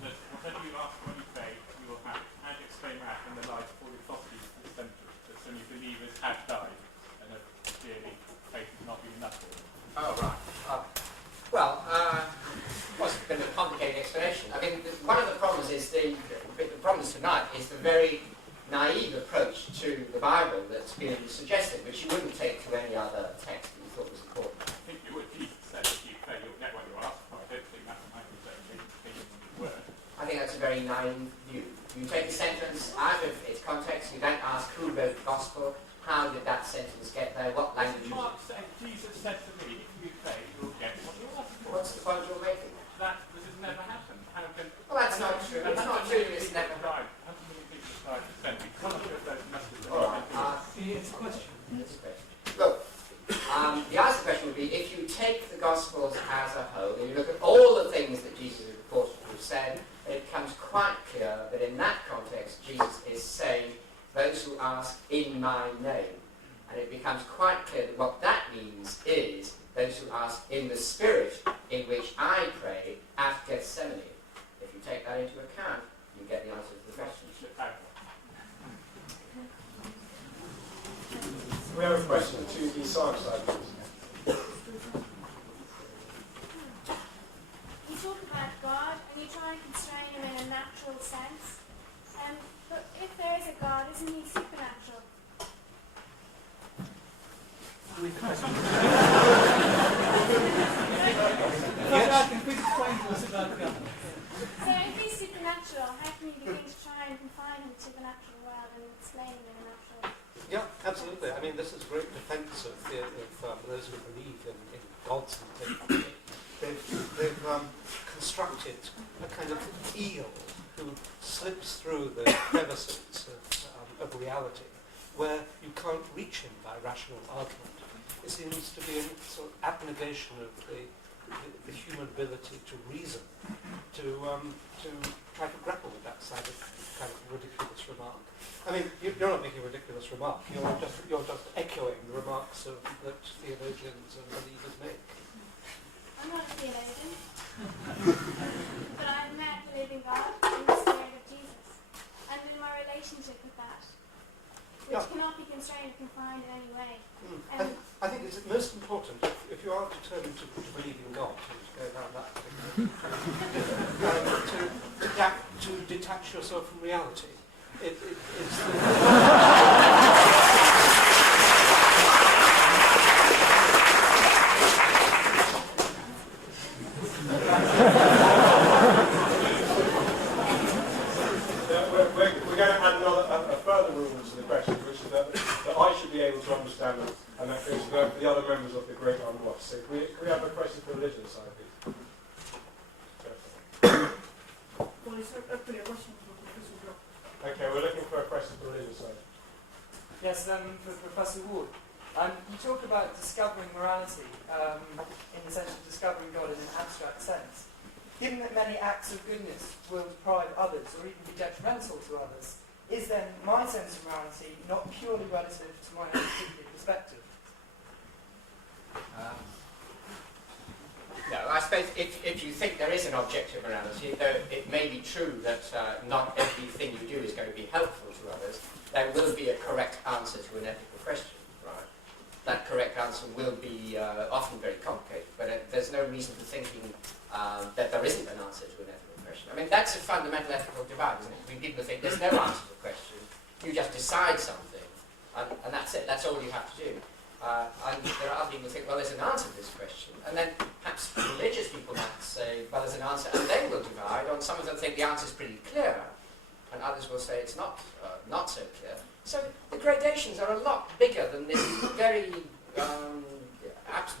that whatever you ask when you pray, you will have it. How do you explain that in the light of all the prophecies of this century, that so many believers have died and have clearly faith has not been enough for them? Oh, right. Well, it's been a complicated explanation. I mean, one of the problems is the problems tonight is the very naive approach to the Bible that's been suggested, which you wouldn't take to any other text that you thought was important. I think you would. Jesus said if you pray, you'll get what you ask for. I don't think that's my taking word. I think that's a very naive view. You take a sentence out of its context, you don't ask who wrote the Gospel, how did that sentence get there, what language was Mark it. said, Jesus said to me, if you pray, you'll get what you ask for. What's the point you're making? That this has never happened. Well, that's not true. It's not true that it's never happened. How many people died for sin? We can't do those messages. All right. It's a question. Look, the answer to the question would be, if you take the Gospels as a whole, and you look at all the things that Jesus is reported to have said, it becomes quite clear that in that context, Jesus is saying, those who ask in my name. And it becomes quite clear that what that means is those who ask in the spirit in which I pray at Gethsemane. If you take that into account, you get the answer to the question. We have a question to the science side, please. You talk about God and you try and constrain him in a natural sense. But if there is a God, isn't he supernatural? So if he's supernatural, how can you begin to try and confine him to the natural world and explain him in a natural? Yeah, absolutely. I mean, this is great defence of those who believe in God's intention. they've constructed a kind of eel who slips through the crevices of reality, where you can't reach him by rational argument. It seems to be a sort of abnegation of the human ability to reason, to try to grapple with that kind of ridiculous remark. I mean, you're not making a ridiculous remark. You're just echoing the remarks that theologians and believers make. I'm not a theologian, but I've met the living God in the spirit of Jesus, and in my relationship with that, which cannot be constrained or confined in any way. I think it's most important, if you are determined to believe in God, and to go down that particular, to detach yourself from reality. It's we're going to add a further rule to the question, which is that I should be able to understand it, and that goes for the other members of the great unwatched. So can we have a question for religion side, please? Well, it's actually a question for Professor Brock. Okay, we're looking for a question for religion side. Yes, for Professor Ward. You talk about discovering morality in the sense of discovering God in an abstract sense. Given that many acts of goodness will deprive others or even be detrimental to others, is then my sense of morality not purely relative to my own particular perspective? No, I suppose if you think there is an objective morality, though it may be true that not everything you do is going to be helpful to others, there will be a correct answer to an ethical question, right? That correct answer will be often very complicated, but there's no reason for thinking that there isn't an answer to an ethical question. I mean, that's a fundamental ethical divide, isn't it? We people think there's no answer to the question, you just decide something, and that's it, that's all you have to do. And there are other people who think, well, there's an answer to this question. And then perhaps religious people might say, well, there's an answer, and they will divide. On some of them think the answer is pretty clear, and others will say it's not so clear. So the gradations are a lot bigger than this very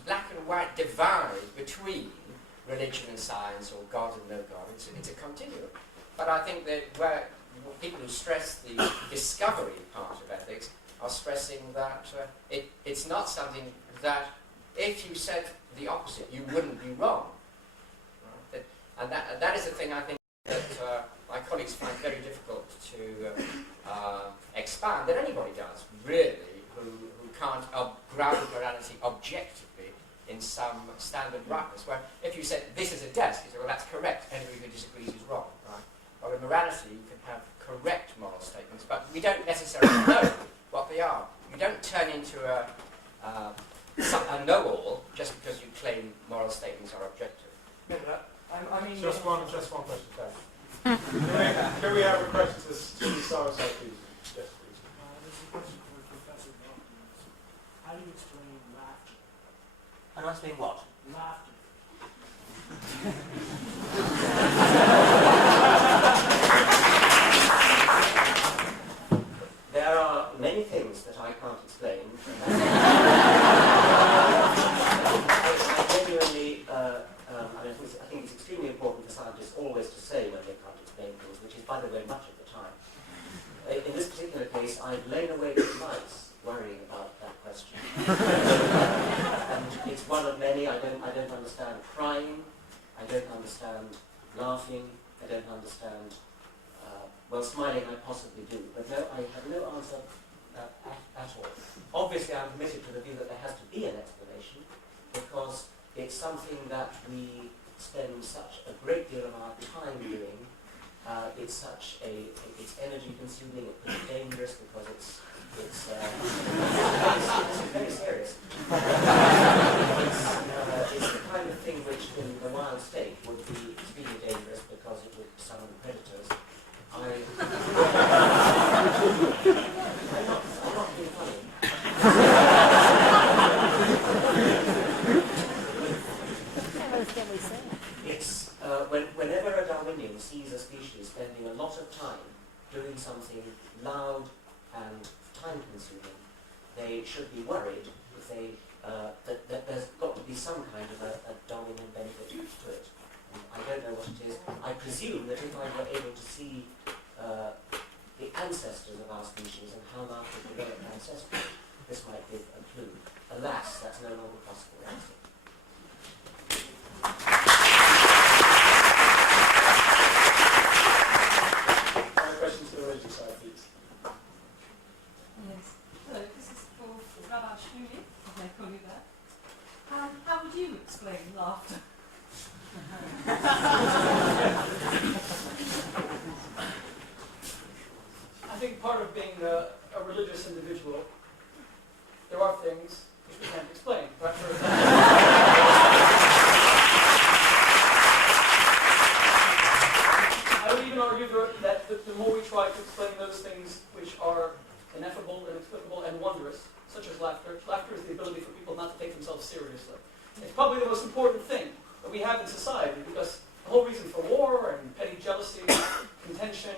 black and white divide between religion and science, or God and no God. It's a continuum. But I think that where people who stress the discovery part of ethics are stressing that it's not something that, if you said the opposite, you wouldn't be wrong. Right? And that is a thing I think that my colleagues find very difficult to expand, that anybody does, really, who can't ground morality objectively in some standard rightness. Where if you said, this is a desk, you say, well, that's correct, anybody who disagrees is wrong. Right? Well, in morality, you can have correct moral statements, but we don't necessarily know what they are. You don't turn into a know-all just because you claim moral statements are objective. No, I mean, Just one question, thanks. Can we have a question to the science side, please? Yes, please. There's a question for Professor Dawkins. How do you explain laughter? How do I explain what? Laughter. There are many things that I can't explain. I genuinely, I think it's extremely important for scientists always to say when they can't explain things, which is, by the way, much of the time. In this particular case, I've lain awake nights worrying about that question. And it's one of many. I don't understand crying. I don't understand laughing. I don't understand. Well, smiling I possibly do, but no, I have no answer at all. Obviously, I'm committed to the view that there has to be an explanation, because it's something that we spend such a great deal of our time doing. It's energy consuming, it's dangerous, because it's very serious. It's the kind of thing which, in the wild state, would be extremely dangerous because it would summon predators. I'm not being funny. It's whenever a Darwinian sees a species spending a lot of time doing something loud and time-consuming, they should be worried if they that there's got to be some kind of a Darwinian benefit to it. And I don't know what it is. I presume that if I were able to see the ancestors of our species and how Mark has developed ancestry, this might give a clue. Alas, that's no longer possible. Questions to the religious side, please. Yes. Hello, this is for Rabbi Shmuley, if I call you that. How would you explain laughter? I think part of being a religious individual, there are things which we can't explain. Right? For I would even argue that the more we try to explain those things which are ineffable, inexplicable, and wondrous, such as laughter. Laughter is the ability for people not to take themselves seriously. It's probably the most important thing that we have in society, because the whole reason for war and petty jealousy, contention,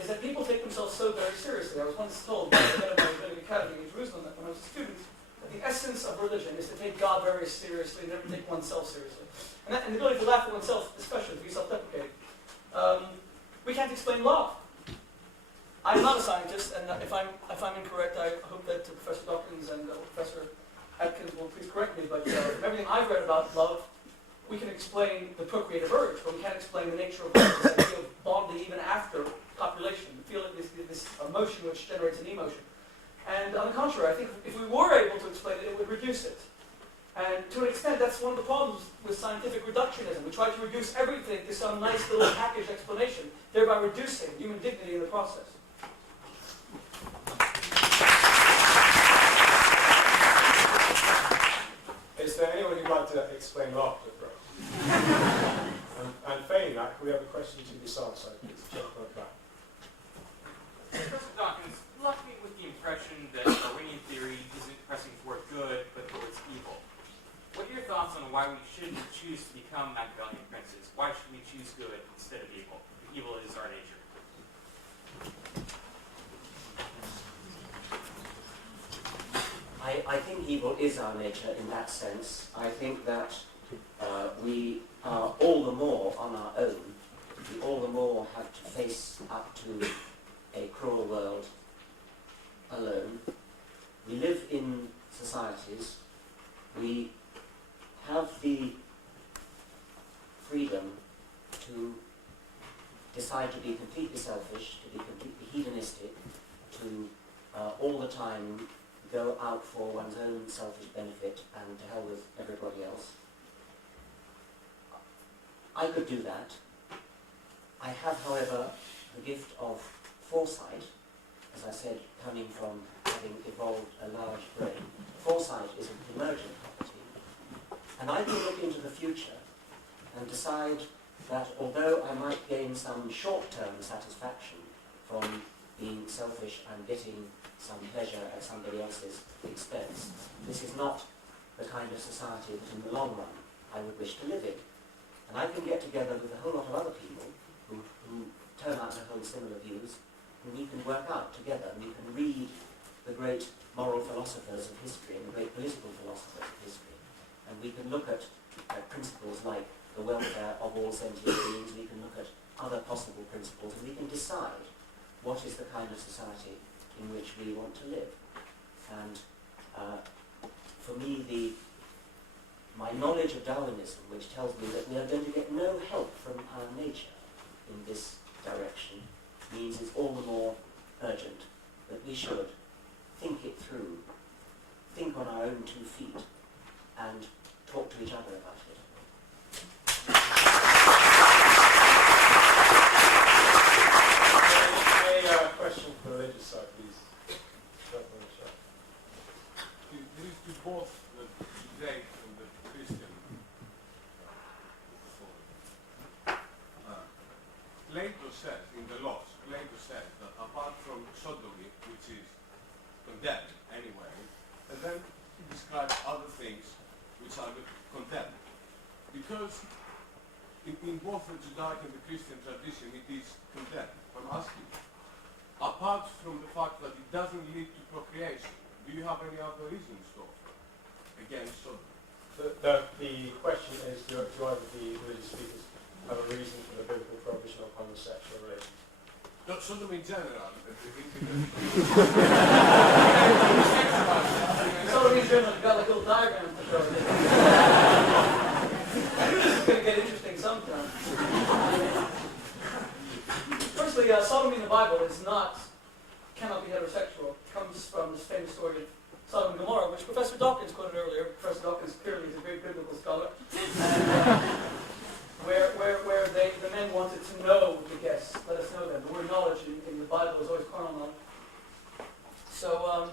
is that people take themselves so very seriously. I was once told by the head of my rabbinic academy in Jerusalem that when I was a student, that the essence of religion is to take God very seriously and never take oneself seriously. And the ability to laugh at oneself, especially, to be self-deprecating. We can't explain love. I'm not a scientist, and if I'm incorrect, I hope that Professor Dawkins and Professor Atkins will please correct me, but from everything I've read about love, we can explain the procreative urge, but we can't explain the nature of love. This idea of bonding even after copulation, feeling this emotion which generates an emotion. And on the contrary, I think if we were able to explain it, it would reduce it. And to an extent, that's one of the problems with scientific reductionism. We try to reduce everything to some nice little packaged explanation, thereby reducing human dignity in the process. Is there anyone who'd like to explain laughter for us? and failing that, can we have a question to the side side, please? Gentleman at the back. Professor Dawkins, left me with the impression that Darwinian theory isn't pressing toward good, but towards evil. What are your thoughts on why we shouldn't choose to become Machiavellian princes? Why should we choose good instead of evil? Evil is our nature. I think evil is our nature in that sense. I think that we are all the more on our own. We all the more have to face up to a cruel world alone. We live in societies. We have the freedom to decide to be completely selfish, to be completely hedonistic, to all the time go out for one's own selfish benefit and to hell with everybody else. I could do that. I have, however, the gift of foresight, as I said, coming from having evolved a large brain. Foresight is an emergent property. And I can look into the future and decide that although I might gain some short-term satisfaction from being selfish and getting some pleasure at somebody else's expense, this is not the kind of society that in the long run I would wish to live in. And I can get together with a whole lot of other people who turn out to hold similar views, and we can work out together, and we can read the great moral philosophers of history and the great political philosophers of history, and we can look at principles like the welfare of all sentient beings, we can look at other possible principles, and we can decide what is the kind of society in which we want to live. And for me, my knowledge of Darwinism, which tells me that we are going to get no help from our nature in this direction, means it's all the more urgent that we should think it through, think on our own 2 feet, and talk to each other about it. A question for the religious side, please. To both the Judaic and the Christian Plato says, in the laws, Plato says that apart from sodomy, which is condemned anyway, and then he describes other things which are condemned. Because in both the Judaic and the Christian tradition, it is condemned. I'm asking, apart from the fact that it doesn't lead to procreation, do you have any other reasons to offer? against sodomy? The question is, do either the religious speakers have a reason for the biblical prohibition of homosexual relations? Not sodomy in general. Sodomy in general, you've got like little diagrams to show. I knew this was going to get interesting sometime. Firstly, sodomy in the Bible cannot be heterosexual. It comes from this famous story of Sodom and Gomorrah, which Professor Dawkins quoted earlier. Professor Dawkins clearly is a great biblical scholar. And, where the men wanted to know the guests, let us know them. The word knowledge in the Bible is always carnal knowledge. So,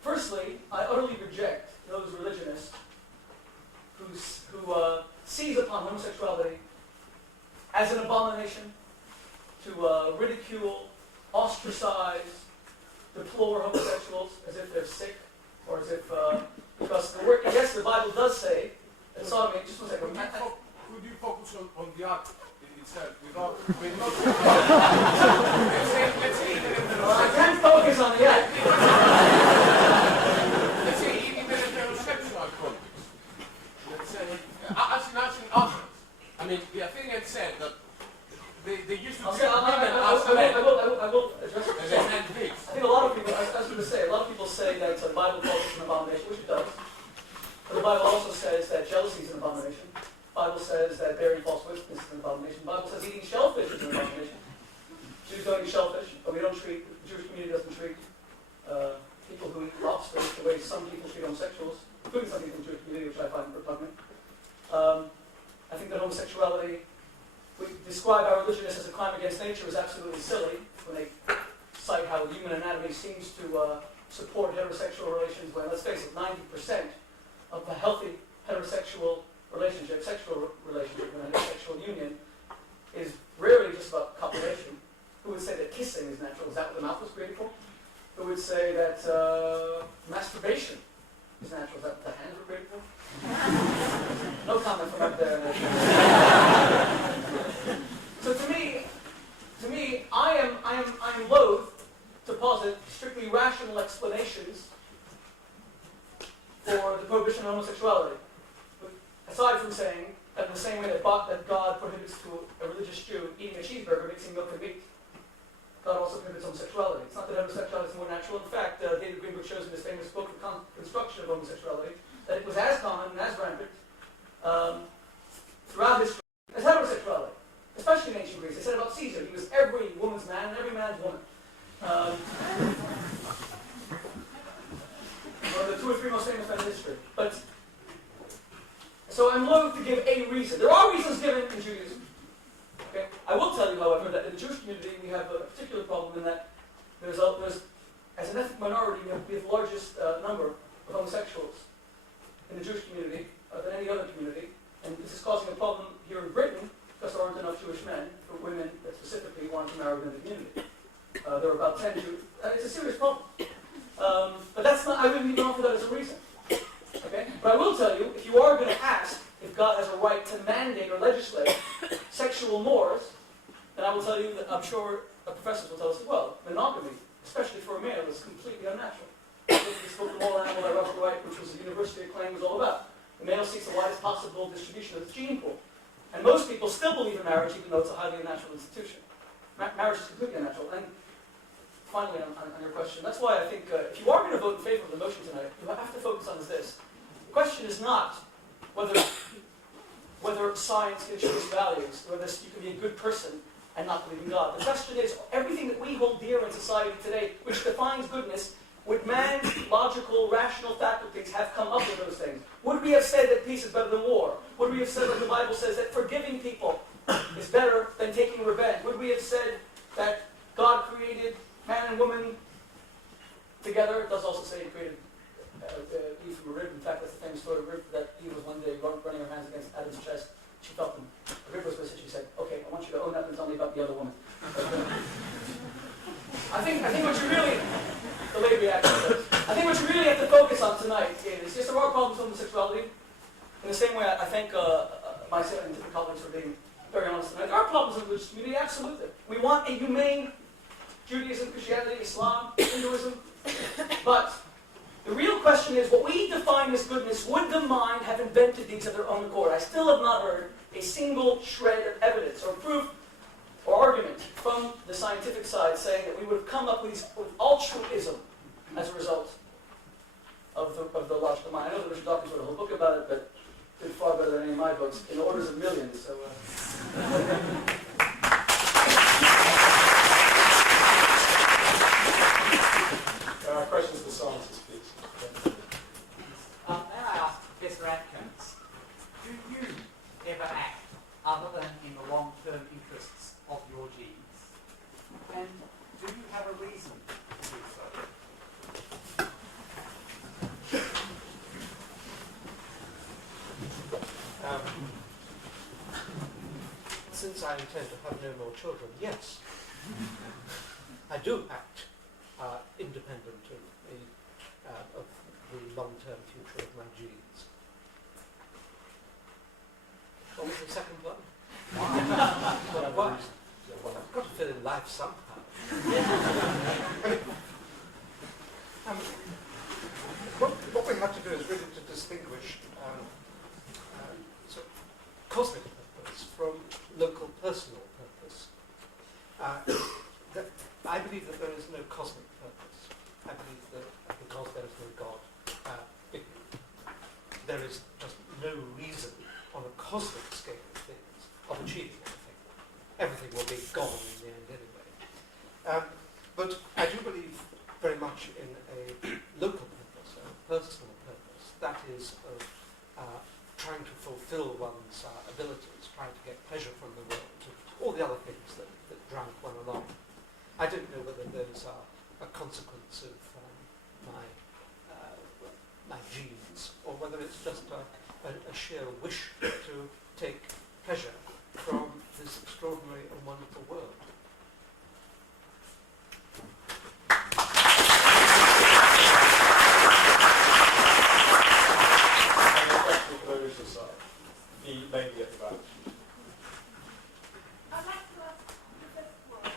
firstly, I utterly reject those religionists who seize upon homosexuality as an abomination, to ridicule, ostracize, deplore homosexuals as if they're sick, or as if, because the word, yes, the Bible does say, that sodomy, just one second. Could you focus on the act itself without, let's say even in the I can't focus on the act. let's say even in the heterosexual context, let's say, as in others. I mean, the Athenians said that they used to treat women as men. I will address it. And they meant this. I think a lot of people, I was going to say, a lot of people say that the Bible calls it an abomination, which it does. But the Bible also says that jealousy is an abomination. The Bible says that bearing false witness is an abomination. The Bible says eating shellfish is an abomination. Jews don't eat shellfish, but the Jewish community doesn't treat people who eat lobster the way some people treat homosexuals, including some people in the Jewish community, which I find repugnant. I think that homosexuality, we describe our religionists as a crime against nature, is absolutely silly when they cite how human anatomy seems to support heterosexual relations when, let's face it, 90% of the healthy heterosexual relationship, sexual relationship in a heterosexual union is rarely just about copulation. Who would say that kissing is natural? Is that what the mouth was created for? Who would say that masturbation is natural? Is that what the hands were created for? No comment from up there. So to me, I am loath to posit strictly rational explanations for the prohibition of homosexuality. Aside from saying that in the same way that God prohibits to a religious Jew eating a cheeseburger, mixing milk and meat, God also prohibits homosexuality. It's not that homosexuality is more natural. In fact, David Greenberg shows in his famous book, The Construction of Homosexuality, that it was as common and as rampant throughout history as heterosexuality, especially in ancient Greece. They said about Caesar, he was every woman's man and every man's woman. One of the 2 or 3 most famous men in history. But so I'm loath to give a reason. There are reasons given in Judaism. Okay? I will tell you, however, that in the Jewish community we have a particular problem in that there's as an ethnic minority, we have the largest number of homosexuals in the Jewish community than any other community. And this is causing a problem here in Britain because there aren't enough Jewish men for women that specifically want to marry within the community. There are about 10 Jews. It's a serious problem. But that's not, I wouldn't even offer that as a reason. Okay? But I will tell you, if you are going to ask if God has a right to mandate or legislate sexual mores, then I will tell you that I'm sure the professors will tell us as well. Monogamy, especially for a male, is completely unnatural. This book, The Moral Animal by Robert White, which was a university acclaim, was all about. The male seeks the widest possible distribution of its gene pool. And most people still believe in marriage, even though it's a highly unnatural institution. Marriage is completely unnatural. And finally, on your question, that's why I think if you are going to vote in favor of the motion tonight, you have to focus on this. The question is not whether science can choose values, whether you can be a good person and not believe in God. The question is, everything that we hold dear in society today, which defines goodness, would man's logical, rational faculties have come up with those things? Would we have said that peace is better than war? Would we have said that the Bible says that forgiving people is better than taking revenge? Would we have said that God created man and woman together? It does also say he created Eve from a rib. In fact, that's the famous story of rib, that Eve was one day running her hands against Adam's chest. She felt them. The rib was twisted. She said, "Okay, I want you to own up and tell me about the other woman." I think what you really, the late reaction says, I think what you really have to focus on tonight is, yes, there are problems with homosexuality. In the same way, I thank my scientific colleagues for being very honest tonight. There are problems in the religious community, absolutely. We want a humane Judaism, Christianity, Islam, Hinduism, but The real question is, what we define as goodness, would the mind have invented these of their own accord? I still have not heard a single shred of evidence or proof or argument from the scientific side saying that we would have come up with altruism as a result of the logical mind. I know that Richard Dawkins wrote a whole book about it, but did far better than any of my books, in orders of millions. So, questions for scientists, please. May I ask, Professor Atkins, do you ever act other than in the long-term interests of your genes? And do you have a reason to do so? Since I intend to have no more children, yes. I do act independent of the long-term future of my genes. What was the second one? What? Well, I've got to fill in life somehow. What we have to do is really to distinguish sort of cosmic purpose from local personal purpose. I believe that there is no cosmic purpose. I believe that because there is no God, there is just no reason on a cosmic scale of things of achieving anything. Everything will be gone in the end anyway. But I do believe very much in a local purpose, a personal purpose. That is of trying to fulfill one's abilities, trying to get pleasure from the world, and all the other things that drag one along. I don't know whether those are a consequence of my genes, or whether it's just a sheer wish to take pleasure from this extraordinary and wonderful world. Any questions for the original side? The lady at the back. I'd like to ask the first one.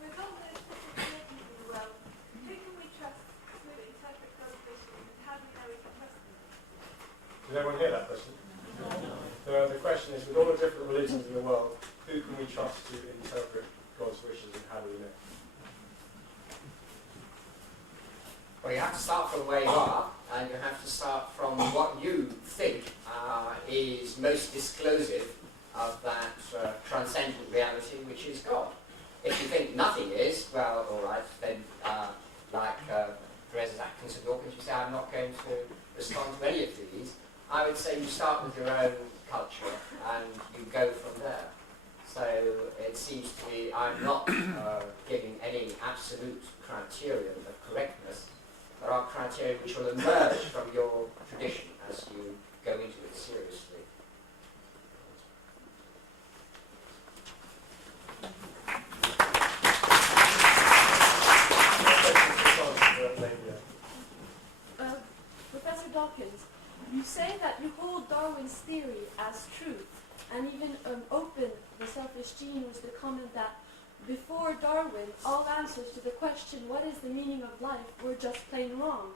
With all the possibilities in the world, who can we trust to interpret God's vision, and how do we know we can trust them? Did everyone hear that question? No. The question is, with all the different religions in the world, who can we trust to interpret God's wishes, and how do we know? Well, you have to start from where you are, and you have to start from what you think is most disclosive of that transcendent reality, which is God. If you think nothing is, well, all right, then like Professor Dawkins and Dawkins, you say, I'm not going to respond to any of these. I would say you start with your own culture and you go from there. So it seems to me I'm not giving any absolute criterion of correctness. There are criteria which will emerge from your tradition as you go into it seriously. Professor Dawkins, you say that you hold Darwin's theory as truth, and even open the selfish gene was the comment that before Darwin, all answers to the question, what is the meaning of life, were just plain wrong.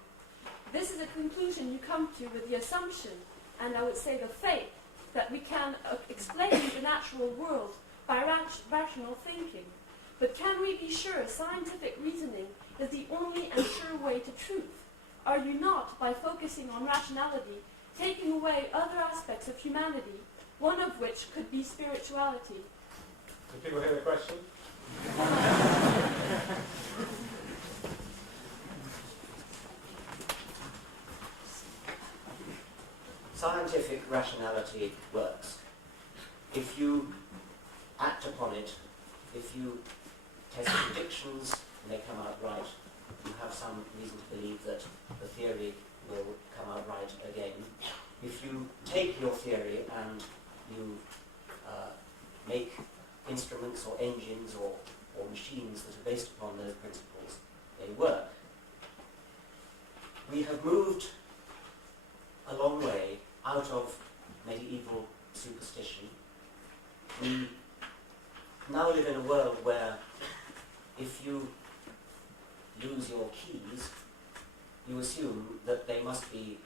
This is a conclusion you come to with the assumption, and I would say the faith, that we can explain the natural world by rational thinking. But can we be sure scientific reasoning is the only and sure way to truth? Are you not, by focusing on rationality, taking away other aspects of humanity, one of which could be spirituality? Can people hear the question? Scientific rationality works. If you act upon it, if you test predictions and they come out right, you have some reason to believe that the theory will come out right again. If you take your theory and you make instruments or engines or machines that are based upon those principles, they work. We have moved a long way out of medieval superstition. We now live in a world where if you lose your keys, you assume that they must be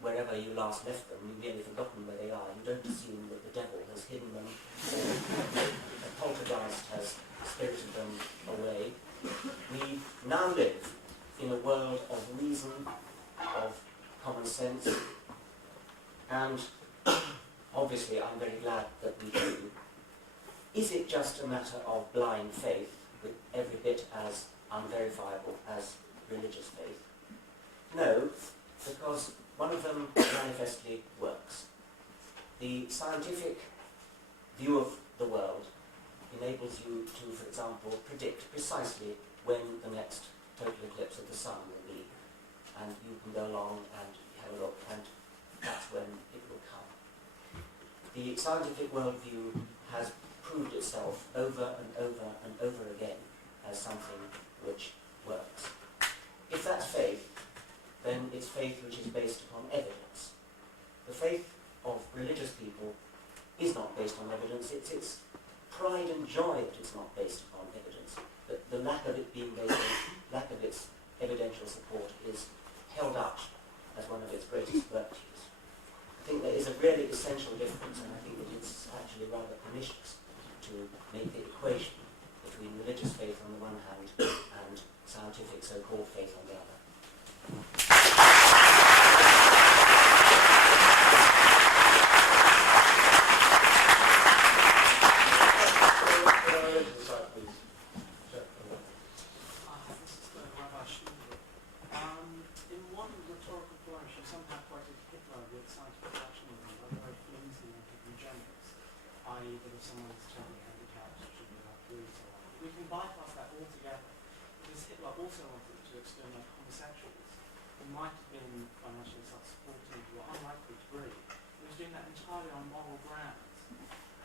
wherever you last left them. You've merely forgotten where they are. You don't assume that the devil has hidden them or a poltergeist has spirited them away. We now live in a world of reason, of common sense, and obviously I'm very glad that we do. Is it just a matter of blind faith, with every bit as unverifiable as religious faith? No, because one of them manifestly works. The scientific view of the world enables you to, for example, predict precisely when the next total eclipse of the sun will be. And you can go along and have a look, and that's when it will come. The scientific worldview has proved itself over and over and over again as something which works. If that's faith, then it's faith which is based upon evidence. The faith of religious people is not based on evidence. It's its pride and joy that it's not based upon evidence. The lack of it being based on, lack of its evidential support is held up as one of its greatest virtues. I think there is a really essential difference, and I think that it's actually rather pernicious to make the equation between religious faith on the one hand and scientific so-called faith on the other. Rabbi Shmuley. In one rhetorical flourish, you somehow quoted Hitler with scientific rationalism, a very flimsy and eugenics, i.e. that if someone is terribly handicapped, it should be allowed to do so on. We can bypass that altogether, because Hitler also wanted to exterminate homosexuals, who might have been financially self-supporting, who were unlikely to breed. He was doing that entirely on moral grounds.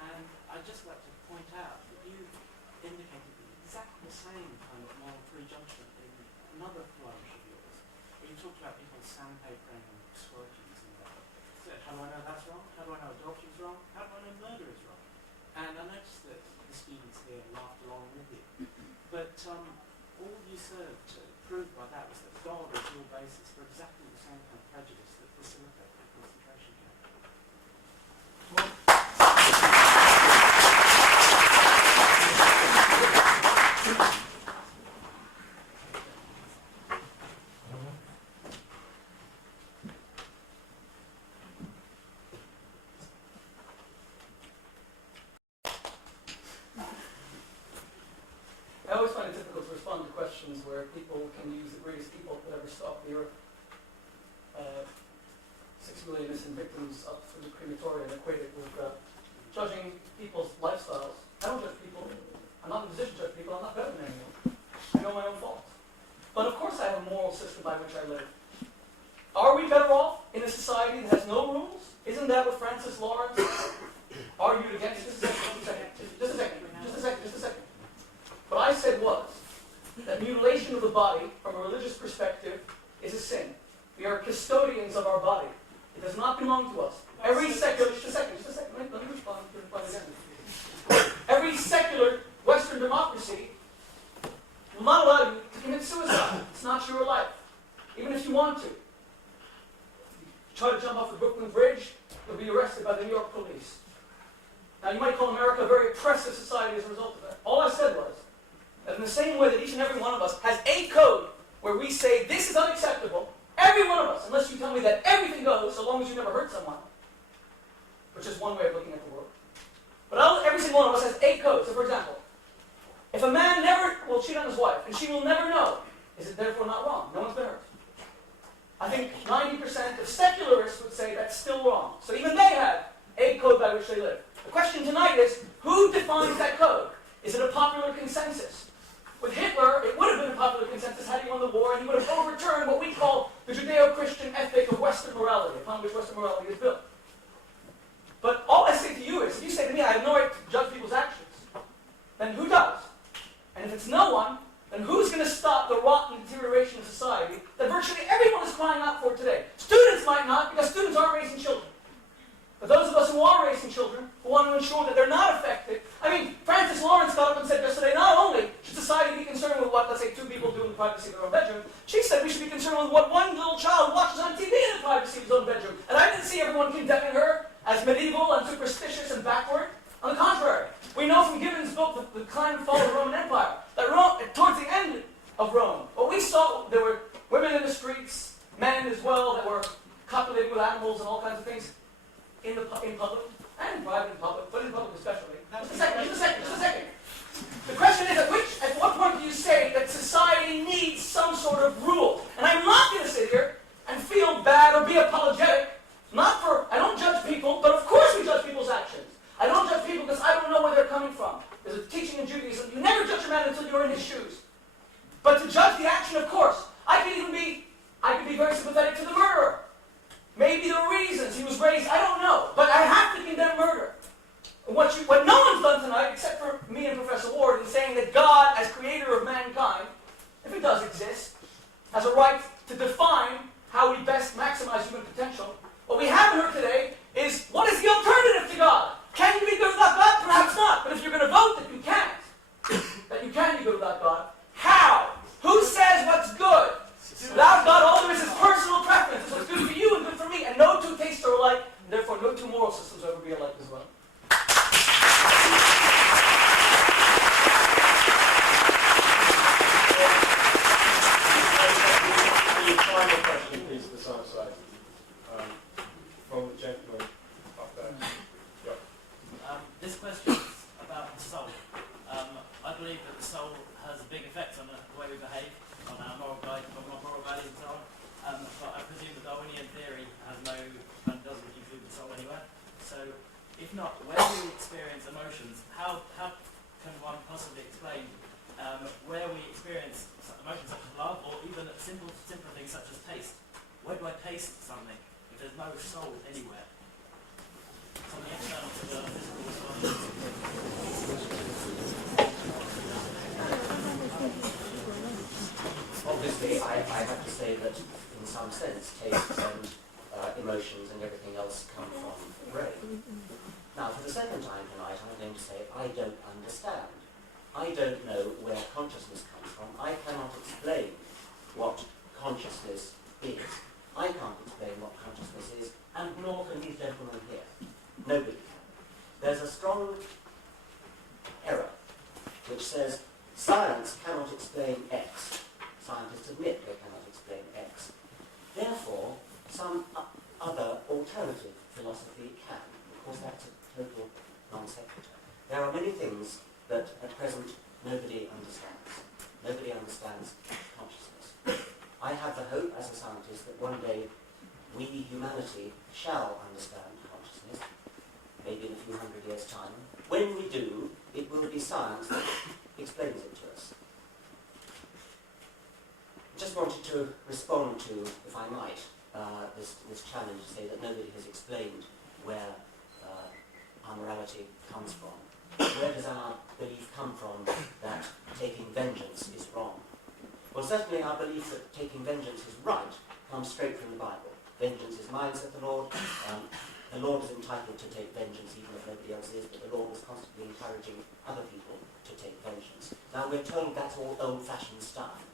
And I'd just like to point out that you indicated exactly the same kind of moral prejudgment in another flourish of yours, where you talked about people sandpapering and squirtings and that. So how do I know that's wrong? How do I know adultery is wrong? How do I know murder is wrong? And I noticed that the students here laughed along with you. But all you served to prove by that was that God is your basis for exactly the same kind of prejudice that facilitated the concentration camp. I always find it difficult to respond to questions where people can use the greatest people that ever stalked the earth, 6 million innocent victims up through the crematorium, and equate it with judging people's lifestyles. I don't judge people. I'm not in a position to judge people. I'm not better than anyone. I know my own faults. But of course I have a moral system by which I live. Are we better off in a society that has no rules? Isn't that what Francis Lawrence argued against? Just a second. What I said was that mutilation of the body, from a religious perspective, is a sin. We are custodians of our body. It does not belong to us. Every secular, just a second, let me respond again. Every secular Western democracy will not allow you to commit suicide. It's not your life, even if you want to. If you try to jump off the Brooklyn Bridge, you'll be arrested by the New York police. Now, you might call America a very oppressive society as a result of that. All I said was that in the same way that each and every one of us has a code where we say this is unacceptable, every one of us, unless you tell me that everything goes so long as you never hurt someone, which is one way of looking at the world. But every single one of us has a code. So, for example, if a man never will cheat on his wife, and she will never know, is it therefore not wrong? No one's been hurt. I think 90% of secularists would say that's still wrong. So even they have a code by which they live. The question tonight is, who defines that code? Is it a popular consensus? With Hitler, it would have been a popular consensus had he won the war, and he would have overturned what we call the Judeo-Christian ethic of Western morality, upon which Western morality is built. But all I say to you is, if you say to me, I have no right to judge people's actions, then who does? And if it's no one, then who's going to stop the rotten deterioration of society that virtually everyone is crying out for today? Students might not, because students aren't raising children. But those of us who are raising children, who want to ensure that they're not affected, Francis Lawrence got up and said yesterday, not only should society be concerned concerned with what, let's say, two people do in the privacy of their own bedroom. She said we should be concerned with what one little child watches on TV in the privacy of his own bedroom. And I didn't see everyone condemning her as medieval and superstitious and backward. On the contrary, we know from Gibbon's book, The Decline and Fall of the Roman Empire, that towards the end of Rome, what we saw, there were women in the streets, men as well, that were copulating with animals and all kinds of things in public, and in private and public, but in public especially. Just a second. The question is, at what point do you say that society needs some sort of rule? And I'm not going to sit here and feel bad or be apologetic. I don't judge people, but of course we judge people's actions. I don't judge people because I don't know where they're coming from. There's a teaching in Judaism, you never judge a man until you're in his shoes. But to judge the action, of course. I could be very sympathetic to the murderer. Maybe there were reasons he was raised, I don't know. But I have to condemn murder. What no one's done tonight, except for me and Professor Ward, in saying that God, as creator of mankind, if it does exist, has a right to define how we best maximize human potential. What we haven't heard today is, what is the alternative to God? Can you be good without God? Perhaps not. But if you're going to vote that you can be good without God, how? Who says what's good? Without God, all there is personal preference. It's what's good for you and good for me. And no two tastes are alike, and therefore no two moral systems will ever be alike as well. The final question, please, the science side. From the gentleman up there. Yeah. This question is about the soul. I believe that the soul has a big effect on the way we behave, on our moral values and so on. But I presume the Darwinian theory doesn't include the soul anywhere. So, if not, where do we experience emotions? How can one possibly explain where we experience emotions such as love, or even simple things such as taste? Where do I taste something if there's no soul anywhere? Something external to the physical response. Obviously, I have to say that in some sense, tastes and emotions and everything else come from the brain. Now, for the second time tonight, I'm going to say I don't understand. I don't know where consciousness comes from. I cannot explain what consciousness is. I can't explain what consciousness is, and nor can these gentlemen here. Nobody can. There's a strong error which says science cannot explain X. Scientists admit they cannot explain X. Therefore, some other alternative philosophy can. Of course, that's a total non sequitur. There are many things that at present nobody understands. Nobody understands consciousness. I have the hope as a scientist that one day we, humanity, shall understand consciousness, maybe in a few hundred years' time. When we do, it will be science that explains it to us. Just wanted to respond to, if I might, this challenge to say that nobody has explained where our morality comes from. Where does our belief come from that taking vengeance is wrong? Well, certainly our belief that taking vengeance is right comes straight from the Bible. Vengeance is mine, said the Lord. The Lord is entitled to take vengeance even if nobody else is, but the Lord was constantly encouraging other people to take vengeance. Now, we're told that's all old-fashioned stuff,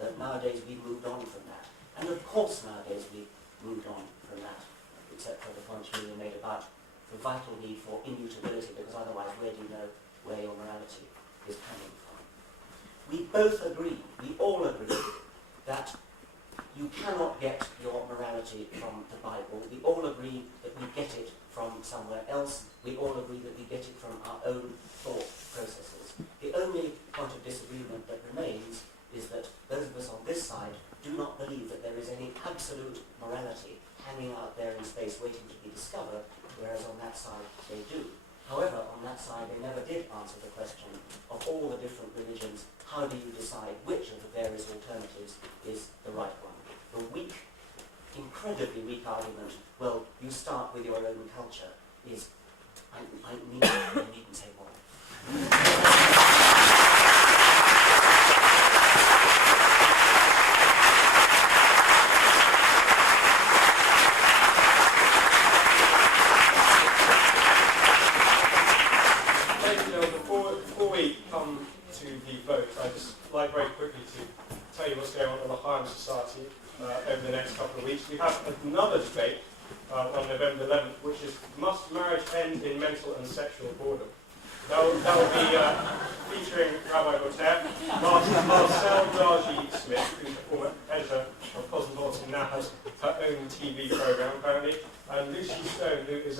that nowadays we've moved on from that. And of course nowadays we've moved on from that, except for the point Shmuley made about the vital need for immutability, because otherwise where do you know where your morality is coming from? We both agree, we all agree, that you cannot get your morality from the Bible. We all agree that we get it from somewhere else. We all agree that we get it from our own thought processes. The only point of disagreement that remains is that those of us on this side do not believe that there is any absolute morality hanging out there in space waiting to be discovered, whereas on that side they do. However, on that side they never did answer the question of all the different religions, how do you decide which of the various alternatives is the right one? The weak, incredibly weak argument, well, you start with your own culture, is, I needn't say more. Before we come to the vote, I'd just like very quickly to tell you what's going on in the High Society over the next couple of weeks. We have another debate on November 11th, which is, must marriage end in mental and sexual boredom? That will be featuring Rabbi Marcel Dargy-Smith, who's a former editor of Cosmopolitan, now has her own TV programme apparently, and Lucy Stone, who is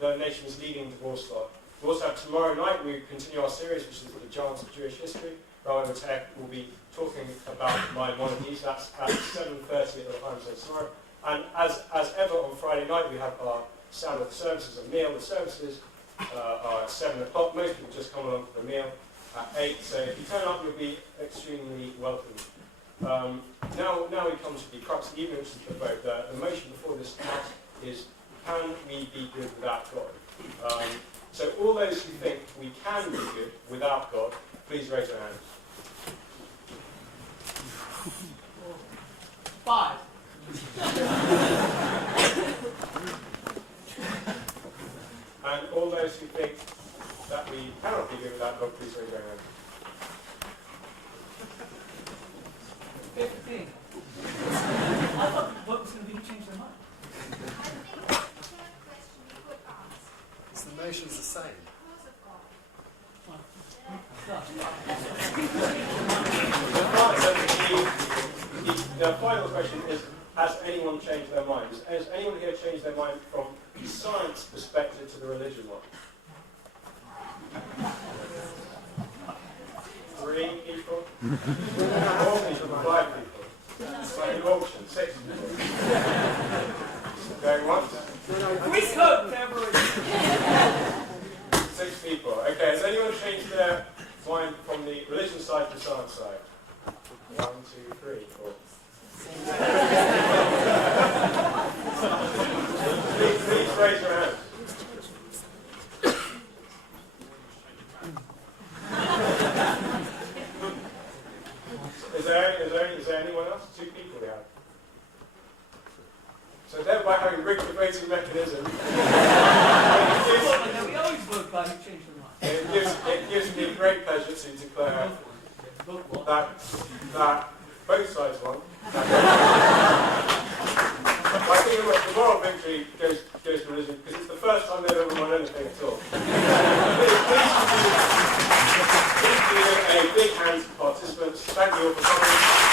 the nation's leading divorce lawyer. We also have tomorrow night, we continue our series, which is the Giants of Jewish History. Rabbi will be talking about Maimonides. That's at 7:30 at the Home Service tomorrow. And as ever on Friday night, we have our Sabbath services, a meal. The services are at 7 o'clock. Most people just come along for the meal at 8. So if you turn up, you'll be extremely welcome. Now we come to the crux of the evening, which is the vote. The motion before this House is, can we be good without God? So all those who think we can be good without God, please raise your hands. 5. And all those who think that we cannot be good without God, please raise your hands. 15. I thought what was going to be change their mind. I think the third question you could ask. Is the motions the same? Because of God. The final question is, has anyone changed their minds? Has anyone here changed their mind from the science perspective to the religion one? 3 people? 4 people? 5 people? Like an auction, 6 people? Going once? We could, Deborah. 6 people. Okay, has anyone changed their mind from the religion side to the science side? 1, 2, 3, 4. Please raise your hand. Is there anyone else? 2 people we have. So thereby having rigged the voting mechanism, We always vote by who changed their mind. it gives me great pleasure to declare that both sides won. I think the moral victory goes to religion because it's the first time they've ever won anything at all. Please give a big hand to participants. Thank you all for coming.